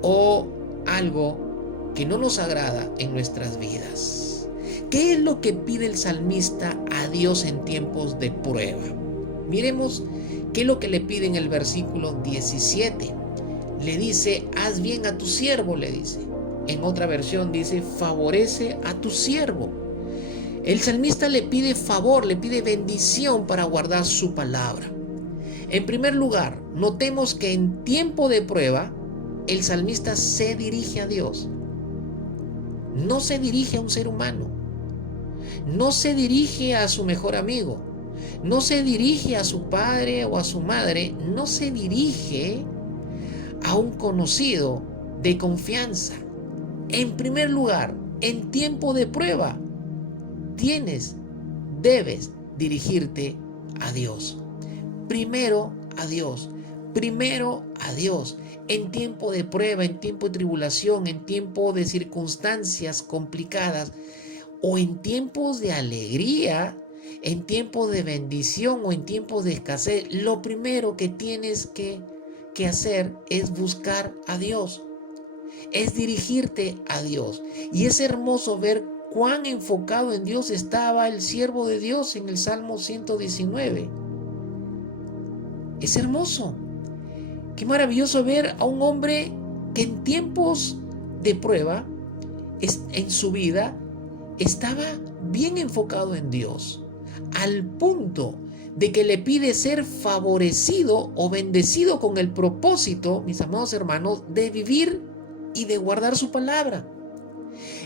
o algo que no nos agrada en nuestras vidas. ¿Qué es lo que pide el salmista a Dios en tiempos de prueba? Miremos qué es lo que le pide en el versículo 17. Le dice: haz bien a tu siervo, le dice. En otra versión dice: favorece a tu siervo. El salmista le pide favor, le pide bendición para guardar su palabra. En primer lugar, notemos que en tiempo de prueba, el salmista se dirige a Dios. No se dirige a un ser humano. No se dirige a su mejor amigo. No se dirige a su padre o a su madre. No se dirige a un conocido de confianza. En primer lugar, en tiempo de prueba, debes dirigirte a Dios. Primero a Dios. Primero a Dios. En tiempo de prueba, en tiempo de tribulación, en tiempo de circunstancias complicadas o en tiempos de alegría, en tiempos de bendición o en tiempos de escasez, lo primero que tienes que hacer es buscar a Dios. Es dirigirte a Dios. Y es hermoso ver cuán enfocado en Dios estaba el siervo de Dios en el Salmo 119. Es hermoso. Qué maravilloso ver a un hombre que en tiempos de prueba en su vida estaba bien enfocado en Dios, al punto de que le pide ser favorecido o bendecido con el propósito, mis amados hermanos, de vivir y de guardar su palabra.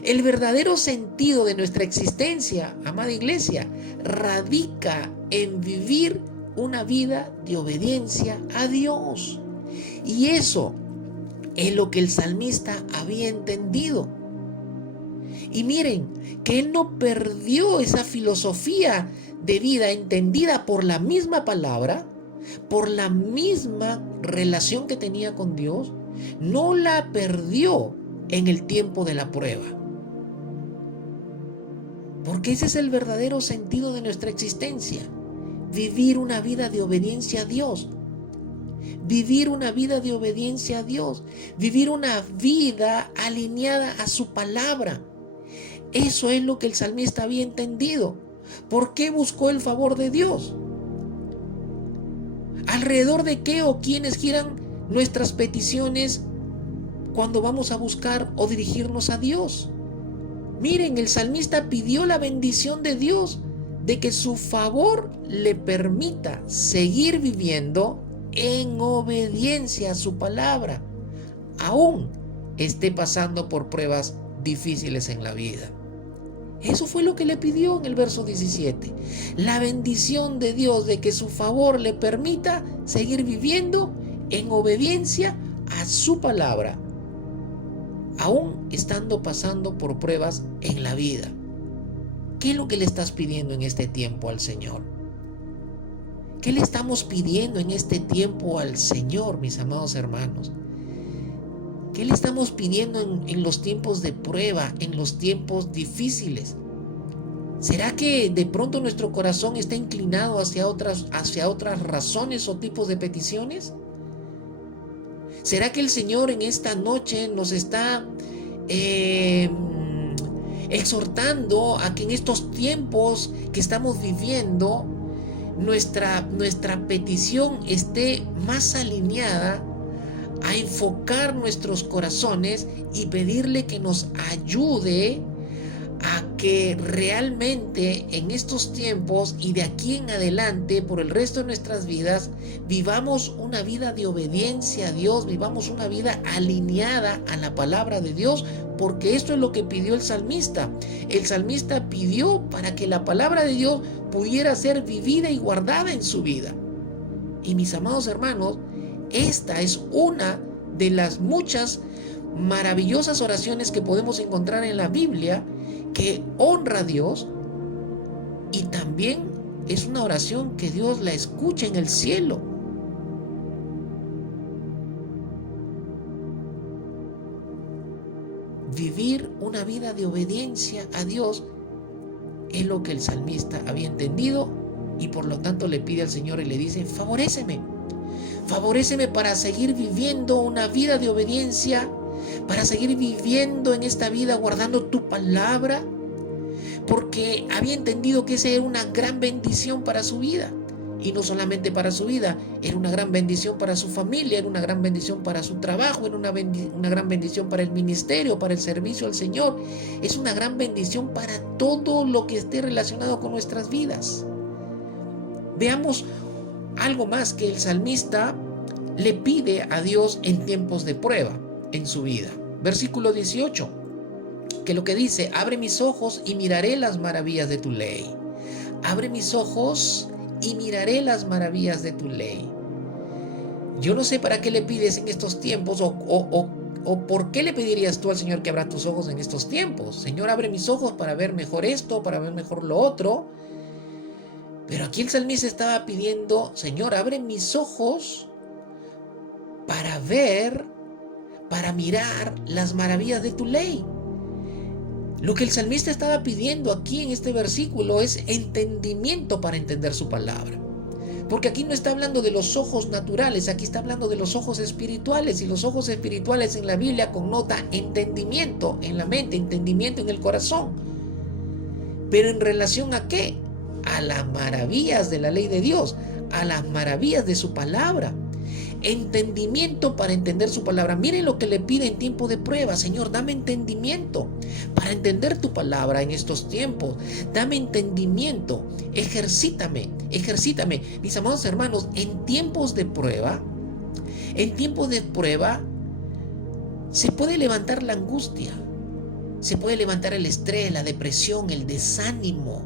El verdadero sentido de nuestra existencia, amada iglesia, radica en vivir una vida de obediencia a Dios. Y eso es lo que el salmista había entendido. Y miren, que él no perdió esa filosofía de vida entendida por la misma palabra, por la misma relación que tenía con Dios, no la perdió en el tiempo de la prueba. Porque ese es el verdadero sentido de nuestra existencia. Vivir una vida de obediencia a Dios. Vivir una vida de obediencia a Dios. Vivir una vida alineada a su palabra. Eso es lo que el salmista había entendido. ¿Por qué buscó el favor de Dios? ¿Alrededor de qué o quiénes giran nuestras peticiones cuando vamos a buscar o dirigirnos a Dios. Miren, el salmista pidió la bendición de Dios, de que su favor le permita seguir viviendo en obediencia a su palabra, aún esté pasando por pruebas difíciles en la vida. Eso fue lo que le pidió en el verso 17. La bendición de Dios, de que su favor le permita seguir viviendo en obediencia a su palabra, aún estando pasando por pruebas en la vida. ¿Qué es lo que le estás pidiendo en este tiempo al Señor? ¿Qué le estamos pidiendo en este tiempo al Señor, mis amados hermanos? ¿Qué le estamos pidiendo en los tiempos de prueba, en los tiempos difíciles? ¿Será que de pronto nuestro corazón está inclinado hacia otras razones o tipos de peticiones? ¿Será que el Señor en esta noche nos está exhortando a que en estos tiempos que estamos viviendo nuestra petición esté más alineada a enfocar nuestros corazones y pedirle que nos ayude a que realmente en estos tiempos y de aquí en adelante por el resto de nuestras vidas vivamos una vida de obediencia a Dios, vivamos una vida alineada a la palabra de Dios, porque esto es lo que pidió el salmista. El salmista pidió para que la palabra de Dios pudiera ser vivida y guardada en su vida. Y mis amados hermanos, esta es una de las muchas maravillosas oraciones que podemos encontrar en la Biblia, que honra a Dios, y también es una oración que Dios la escucha en el cielo. Vivir una vida de obediencia a Dios es lo que el salmista había entendido, y por lo tanto le pide al Señor y le dice: favoréceme para seguir viviendo una vida de obediencia, para seguir viviendo en esta vida guardando tu palabra, porque había entendido que esa era una gran bendición para su vida. Y no solamente para su vida, era una gran bendición para su familia, era una gran bendición para su trabajo, era una gran bendición para el ministerio, para el servicio al Señor. Es una gran bendición para todo lo que esté relacionado con nuestras vidas. Veamos algo más que el salmista le pide a Dios en tiempos de prueba en su vida. Versículo 18, que lo que dice: abre mis ojos y miraré las maravillas de tu ley. Abre mis ojos y miraré las maravillas de tu ley. Yo no sé para qué le pides en estos tiempos o por qué le pedirías tú al Señor que abra tus ojos en estos tiempos. Señor, abre mis ojos para ver mejor esto, para ver mejor lo otro. Pero aquí el salmista estaba pidiendo: Señor, abre mis ojos para ver, para mirar las maravillas de tu ley. Lo que el salmista estaba pidiendo aquí en este versículo es entendimiento para entender su palabra. Porque aquí no está hablando de los ojos naturales, aquí está hablando de los ojos espirituales. Y los ojos espirituales en la Biblia connota entendimiento en la mente, entendimiento en el corazón. ¿Pero en relación a qué? A las maravillas de la ley de Dios, a las maravillas de su palabra. Entendimiento para entender su palabra. Miren lo que le pide en tiempo de prueba: Señor, dame entendimiento para entender tu palabra en estos tiempos. Dame entendimiento, ejercítame. Mis amados hermanos, en tiempos de prueba se puede levantar la angustia, se puede levantar el estrés, la depresión, el desánimo.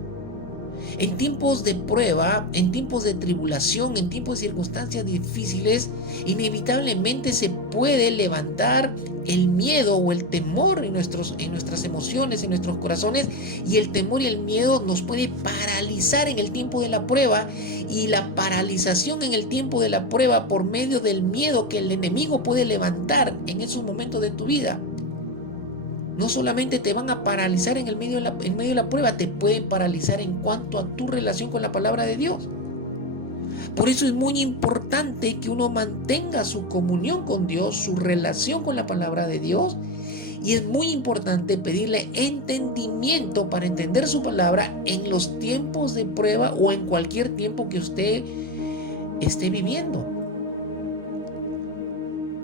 En tiempos de prueba, en tiempos de tribulación, en tiempos de circunstancias difíciles, inevitablemente se puede levantar el miedo o el temor en nuestras emociones, en nuestros corazones, y el temor y el miedo nos puede paralizar en el tiempo de la prueba. Y la paralización en el tiempo de la prueba por medio del miedo que el enemigo puede levantar en esos momentos de tu vida, no solamente te van a paralizar en medio de la prueba, te pueden paralizar en cuanto a tu relación con la palabra de Dios. Por eso es muy importante que uno mantenga su comunión con Dios, su relación con la palabra de Dios. Y es muy importante pedirle entendimiento para entender su palabra en los tiempos de prueba o en cualquier tiempo que usted esté viviendo.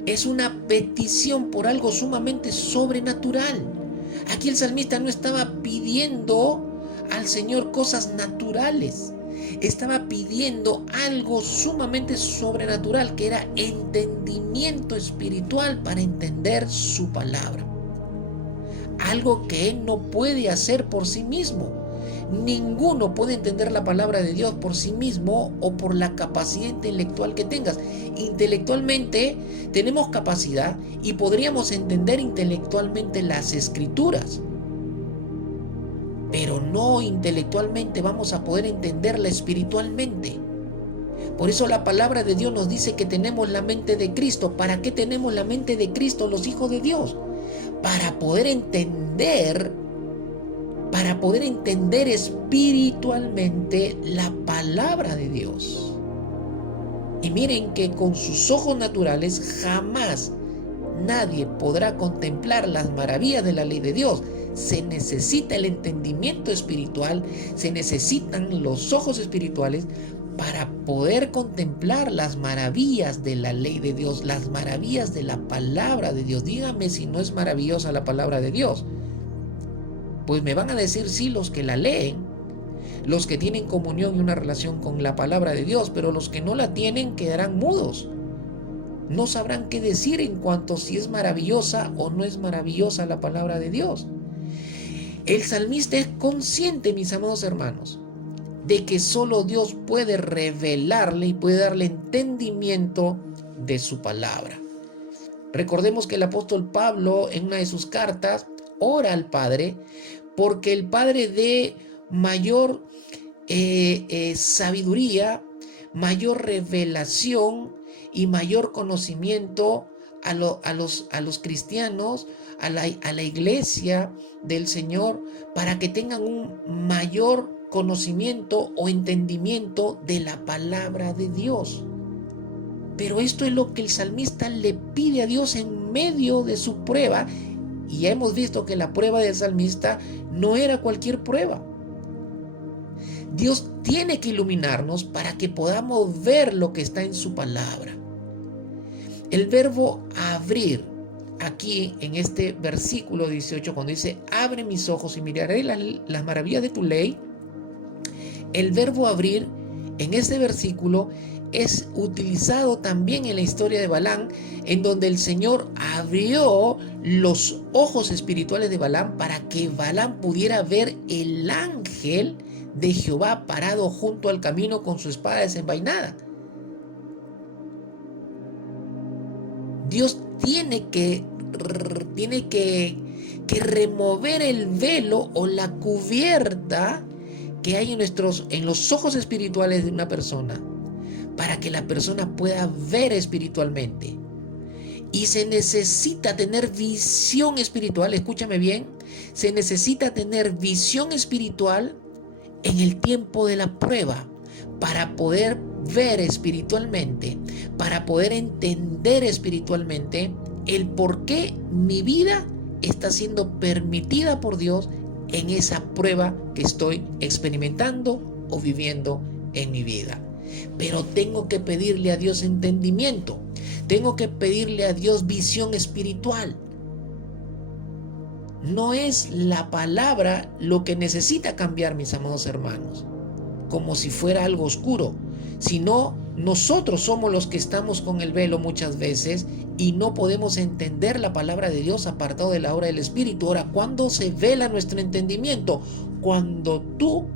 Es una petición por algo sumamente sobrenatural. Aquí el salmista no estaba pidiendo al Señor cosas naturales. Estaba pidiendo algo sumamente sobrenatural, que era entendimiento espiritual para entender su palabra. Algo que él no puede hacer por sí mismo. Ninguno puede entender la palabra de Dios por sí mismo o por la capacidad intelectual que tengas. Intelectualmente tenemos capacidad y podríamos entender intelectualmente las escrituras, pero no intelectualmente vamos a poder entenderla espiritualmente. Por eso la palabra de Dios nos dice que tenemos la mente de Cristo. ¿Para qué tenemos la mente de Cristo los hijos de Dios? Para poder entender espiritualmente la palabra de Dios. Y miren que con sus ojos naturales jamás nadie podrá contemplar las maravillas de la ley de Dios. Se necesita el entendimiento espiritual, se necesitan los ojos espirituales para poder contemplar las maravillas de la ley de Dios, las maravillas de la palabra de Dios. Dígame si no es maravillosa la palabra de Dios. Pues me van a decir sí los que la leen, los que tienen comunión y una relación con la palabra de Dios, pero los que no la tienen quedarán mudos. No sabrán qué decir en cuanto si es maravillosa o no es maravillosa la palabra de Dios. El salmista es consciente, mis amados hermanos, de que solo Dios puede revelarle y puede darle entendimiento de su palabra. Recordemos que el apóstol Pablo en una de sus cartas ora al Padre porque el Padre dé mayor sabiduría, mayor revelación y mayor conocimiento a los cristianos, a la iglesia del Señor, para que tengan un mayor conocimiento o entendimiento de la palabra de Dios. Pero esto es lo que el salmista le pide a Dios en medio de su prueba, y ya hemos visto que la prueba del salmista no era cualquier prueba. Dios tiene que iluminarnos para que podamos ver lo que está en su palabra. El verbo abrir, aquí en este versículo 18, cuando dice, abre mis ojos y miraré las maravillas de tu ley, el verbo abrir en este versículo es utilizado también en la historia de Balaam, en donde el Señor abrió los ojos espirituales de Balaam para que Balaam pudiera ver el ángel de Jehová parado junto al camino con su espada desenvainada. Dios tiene que remover el velo o la cubierta que hay en los ojos espirituales de una persona, para que la persona pueda ver espiritualmente. Y se necesita tener visión espiritual, escúchame bien, se necesita tener visión espiritual en el tiempo de la prueba, para poder ver espiritualmente, para poder entender espiritualmente el por qué mi vida está siendo permitida por Dios en esa prueba que estoy experimentando o viviendo en mi vida. Pero tengo que pedirle a Dios entendimiento, tengo que pedirle a Dios visión espiritual. No es la palabra lo que necesita cambiar, mis amados hermanos, como si fuera algo oscuro, sino nosotros somos los que estamos con el velo muchas veces y no podemos entender la palabra de Dios apartado de la obra del Espíritu. Ahora, ¿cuándo se vela nuestro entendimiento? Cuando tú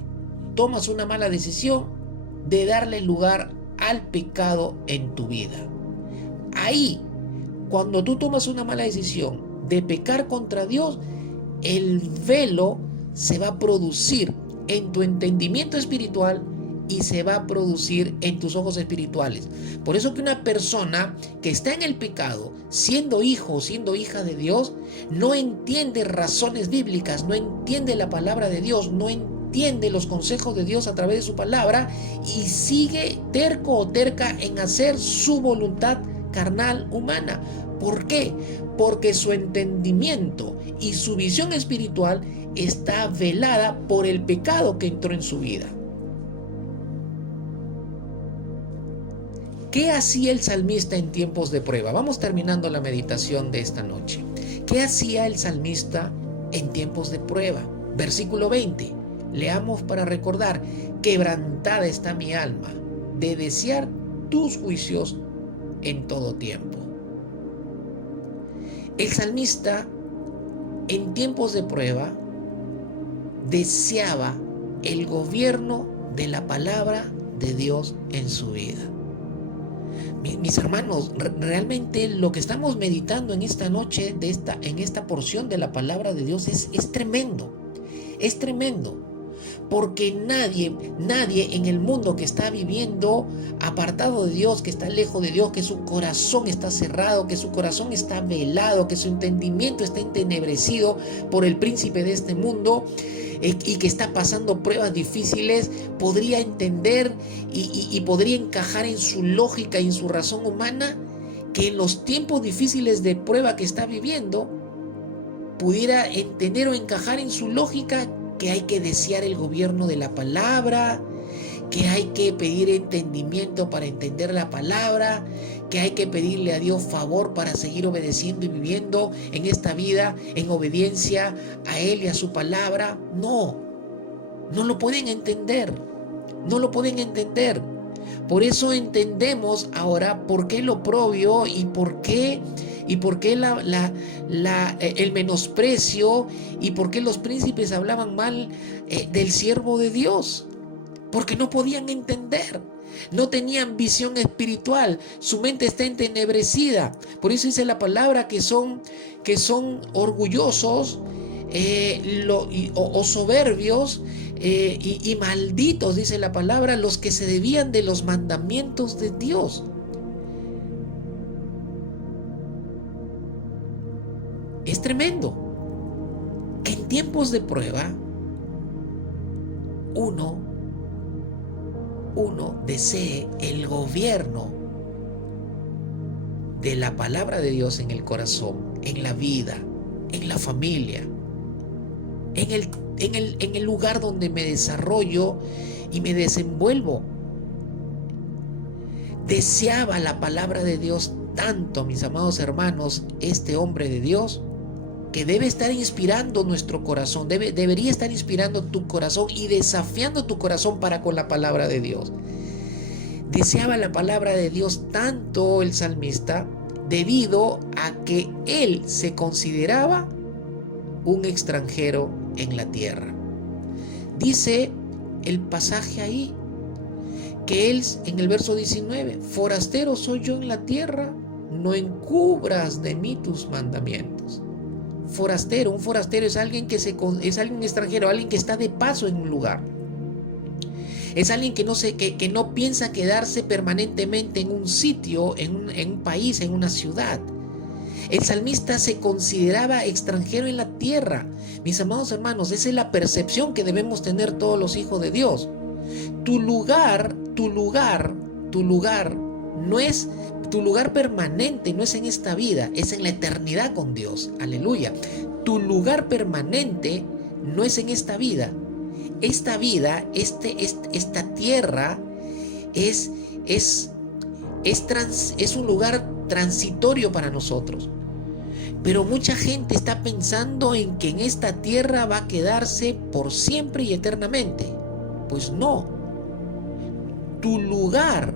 tomas una mala decisión de darle lugar al pecado en tu vida. Ahí, cuando tú tomas una mala decisión de pecar contra Dios, el velo se va a producir en tu entendimiento espiritual y se va a producir en tus ojos espirituales. Por eso que una persona que está en el pecado, siendo hijo o siendo hija de Dios, no entiende razones bíblicas, no entiende la palabra de Dios, no entiende los consejos de Dios a través de su palabra y sigue terco o terca en hacer su voluntad carnal humana. ¿Por qué? Porque su entendimiento y su visión espiritual está velada por el pecado que entró en su vida. ¿Qué hacía el salmista en tiempos de prueba? Vamos terminando la meditación de esta noche. ¿Qué hacía el salmista en tiempos de prueba? Versículo 20. Leamos para recordar: quebrantada está mi alma de desear tus juicios en todo tiempo. El salmista en tiempos de prueba deseaba el gobierno de la palabra de Dios en su vida. Mis hermanos, realmente lo que estamos meditando en esta noche, en esta porción de la palabra de Dios es tremendo. Es tremendo. Porque nadie en el mundo que está viviendo apartado de Dios, que está lejos de Dios, que su corazón está cerrado, que su corazón está velado, que su entendimiento está entenebrecido por el príncipe de este mundo, y que está pasando pruebas difíciles, podría entender y podría encajar en su lógica y en su razón humana que en los tiempos difíciles de prueba que está viviendo pudiera entender o encajar en su lógica que hay que desear el gobierno de la palabra, que hay que pedir entendimiento para entender la palabra, que hay que pedirle a Dios favor para seguir obedeciendo y viviendo en esta vida en obediencia a Él y a su palabra. No lo pueden entender, no lo pueden entender. Por eso entendemos ahora por qué el oprobio y por qué el menosprecio y por qué los príncipes hablaban mal del siervo de Dios. Porque no podían entender, no tenían visión espiritual, su mente está entenebrecida. Por eso dice la palabra que son orgullosos o soberbios y malditos, dice la palabra, los que se desvían de los mandamientos de Dios. Es tremendo que en tiempos de prueba uno desee el gobierno de la palabra de Dios en el corazón, en la vida, en la familia, en el lugar donde me desarrollo y me desenvuelvo. Deseaba la palabra de Dios tanto, mis amados hermanos, este hombre de Dios, que debe estar inspirando nuestro corazón, debería estar inspirando tu corazón y desafiando tu corazón para con la palabra de Dios. Deseaba la palabra de Dios tanto el salmista, debido a que él se consideraba un extranjero en la tierra. Dice el pasaje ahí que él, en el verso 19, forastero soy yo en la tierra, no encubras de mí tus mandamientos. Forastero, un forastero es alguien es alguien extranjero, alguien que está de paso en un lugar. Es alguien que no piensa quedarse permanentemente en un sitio, en un país, en una ciudad. El salmista se consideraba extranjero en la tierra. Mis amados hermanos, esa es la percepción que debemos tener todos los hijos de Dios. Tu lugar permanente no es en esta vida, es en la eternidad con Dios. Aleluya. Tu lugar permanente no es en esta vida. Esta vida, esta tierra es un lugar transitorio para nosotros. Pero mucha gente está pensando en que en esta tierra va a quedarse por siempre y eternamente. Pues no. Tu lugar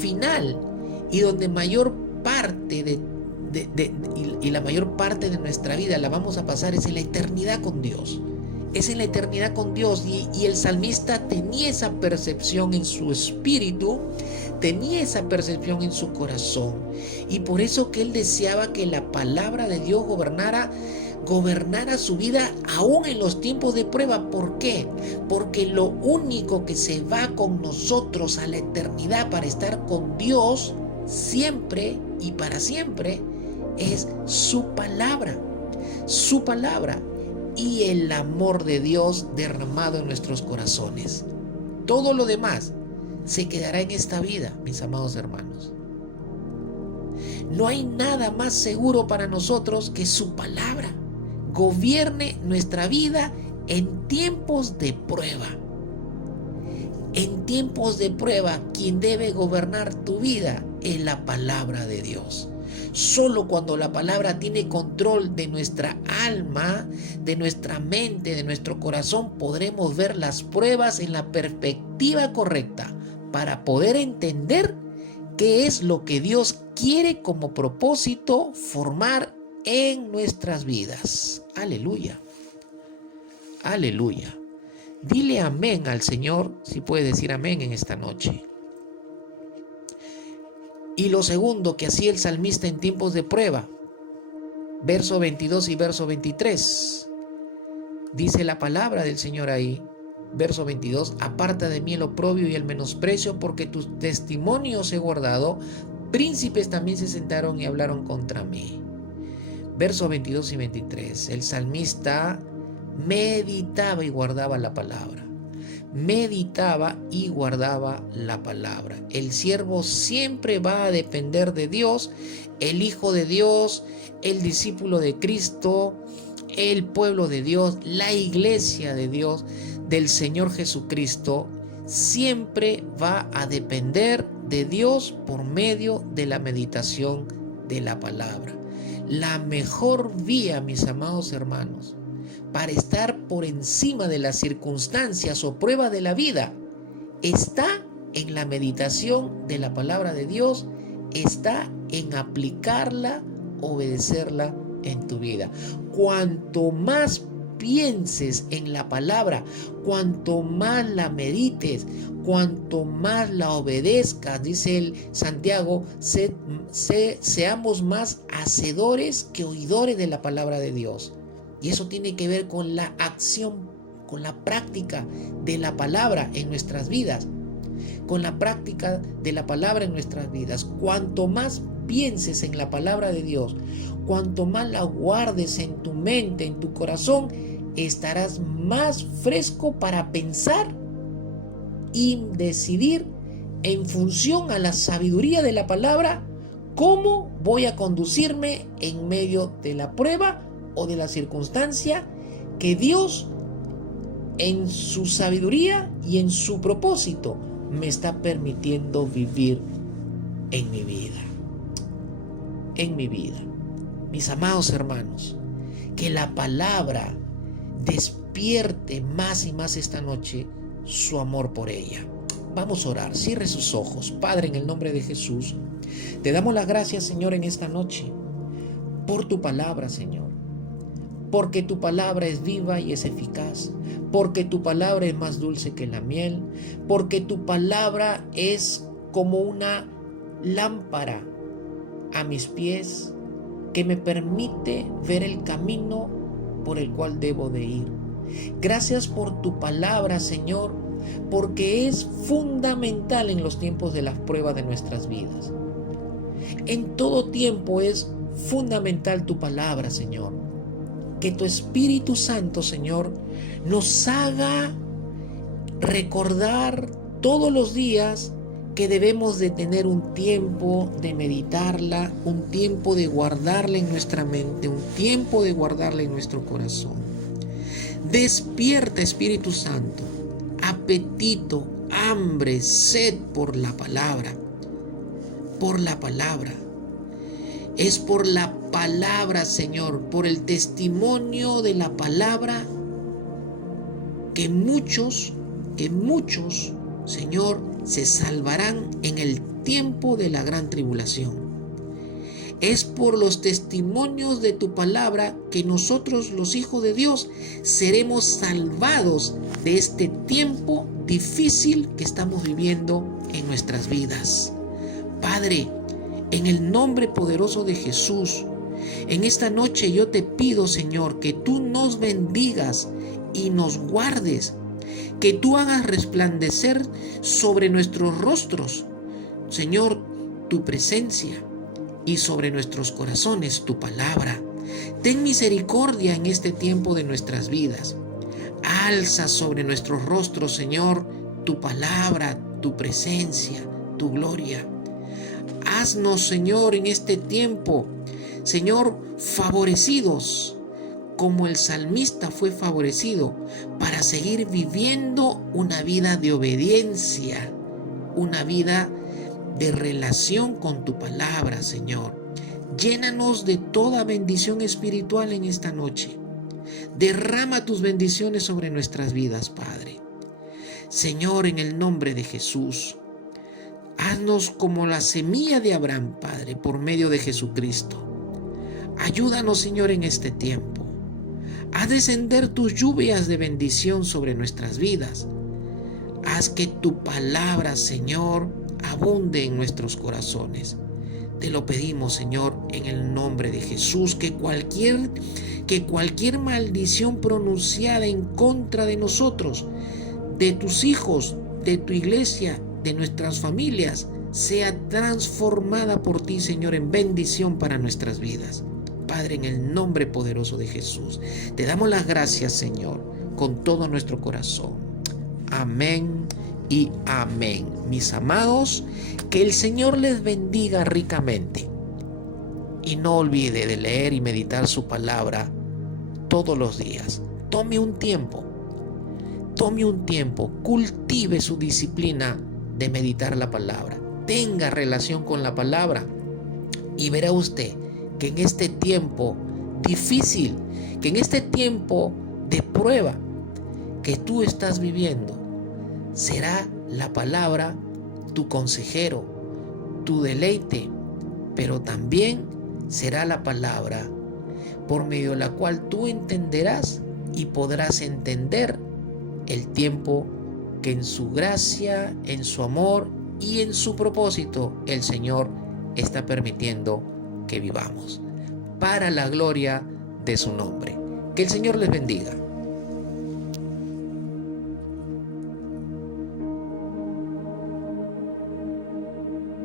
final y donde mayor parte la mayor parte de nuestra vida la vamos a pasar es en la eternidad con Dios. Es en la eternidad con Dios, y el salmista tenía esa percepción en su espíritu, tenía esa percepción en su corazón, y por eso que él deseaba que la palabra de Dios gobernara su vida aún en los tiempos de prueba. ¿Por qué? Porque lo único que se va con nosotros a la eternidad para estar con Dios siempre y para siempre es su palabra y el amor de Dios derramado en nuestros corazones. Todo lo demás se quedará en esta vida, mis amados hermanos. No hay nada más seguro para nosotros que su palabra gobierne nuestra vida en tiempos de prueba. En tiempos de prueba, quien debe gobernar tu vida es la palabra de Dios. Solo cuando la palabra tiene control de nuestra alma, de nuestra mente, de nuestro corazón, podremos ver las pruebas en la perspectiva correcta para poder entender qué es lo que Dios quiere como propósito formar en nuestras vidas. Aleluya. Aleluya. Dile amén al Señor, si puedes decir amén en esta noche. Y lo segundo que hacía el salmista en tiempos de prueba, verso 22 y verso 23, dice la palabra del Señor ahí, verso 22, aparta de mí el oprobio y el menosprecio, porque tus testimonios he guardado, príncipes también se sentaron y hablaron contra mí. Verso 22 y 23, el salmista meditaba y guardaba la palabra. Meditaba y guardaba la palabra. El siervo siempre va a depender de Dios, el Hijo de Dios, el discípulo de Cristo, el pueblo de Dios, la iglesia de Dios, del Señor Jesucristo, siempre va a depender de Dios por medio de la meditación de la palabra. La mejor vía, mis amados hermanos, para estar por encima de las circunstancias o pruebas de la vida, está en la meditación de la palabra de Dios, está en aplicarla, obedecerla en tu vida. Cuanto más pienses en la palabra, cuanto más la medites, cuanto más la obedezcas, dice el Santiago, seamos más hacedores que oidores de la palabra de Dios. Y eso tiene que ver con la acción, con la práctica de la palabra en nuestras vidas. Con la práctica de la palabra en nuestras vidas. Cuanto más pienses en la palabra de Dios, cuanto más la guardes en tu mente, en tu corazón, estarás más fresco para pensar y decidir en función a la sabiduría de la palabra cómo voy a conducirme en medio de la prueba o de la circunstancia que Dios en su sabiduría y en su propósito me está permitiendo vivir en mi vida. En mi vida. Mis amados hermanos, que la palabra despierte más y más esta noche su amor por ella. Vamos a orar. Cierre sus ojos. Padre, en el nombre de Jesús, te damos las gracias, Señor, en esta noche por tu palabra, Señor. Porque tu palabra es viva y es eficaz, porque tu palabra es más dulce que la miel, porque tu palabra es como una lámpara a mis pies que me permite ver el camino por el cual debo de ir. Gracias por tu palabra, Señor, porque es fundamental en los tiempos de las pruebas de nuestras vidas. En todo tiempo es fundamental tu palabra, Señor. Que tu Espíritu Santo, Señor, nos haga recordar todos los días que debemos de tener un tiempo de meditarla, un tiempo de guardarla en nuestra mente, un tiempo de guardarla en nuestro corazón. Despierta, Espíritu Santo, apetito, hambre, sed por la palabra. Por la palabra. Es por la palabra, Señor, por el testimonio de la palabra que muchos, Señor, se salvarán en el tiempo de la gran tribulación. Es por los testimonios de tu palabra que nosotros, los hijos de Dios, seremos salvados de este tiempo difícil que estamos viviendo en nuestras vidas. Padre, en el nombre poderoso de Jesús, en esta noche yo te pido, Señor, que tú nos bendigas y nos guardes, que tú hagas resplandecer sobre nuestros rostros, Señor, tu presencia y sobre nuestros corazones tu palabra. Ten misericordia en este tiempo de nuestras vidas. Alza sobre nuestros rostros, Señor, tu palabra, tu presencia, tu gloria. Haznos, Señor, en este tiempo, Señor, favorecidos como el salmista fue favorecido para seguir viviendo una vida de obediencia, una vida de relación con tu palabra, Señor. Llénanos de toda bendición espiritual en esta noche. Derrama tus bendiciones sobre nuestras vidas, Padre. Señor, en el nombre de Jesús, haznos como la semilla de Abraham, Padre, por medio de Jesucristo. Ayúdanos, Señor, en este tiempo. Haz descender tus lluvias de bendición sobre nuestras vidas. Haz que tu palabra, Señor, abunde en nuestros corazones. Te lo pedimos, Señor, en el nombre de Jesús, que cualquier maldición pronunciada en contra de nosotros, de tus hijos, de tu iglesia, de nuestras familias, sea transformada por ti, Señor, en bendición para nuestras vidas. Padre, en el nombre poderoso de Jesús, te damos las gracias, Señor, con todo nuestro corazón. Amén y amén. Mis amados, que el Señor les bendiga ricamente. Y no olvide de leer y meditar su palabra todos los días. Tome un tiempo, cultive su disciplina de meditar la palabra. Tenga relación con la palabra y verá usted que en este tiempo difícil, que en este tiempo de prueba que tú estás viviendo, será la palabra tu consejero, tu deleite, pero también será la palabra por medio de la cual tú entenderás y podrás entender el tiempo que en su gracia, en su amor y en su propósito el Señor está permitiendo que vivamos para la gloria de su nombre. Que el Señor les bendiga.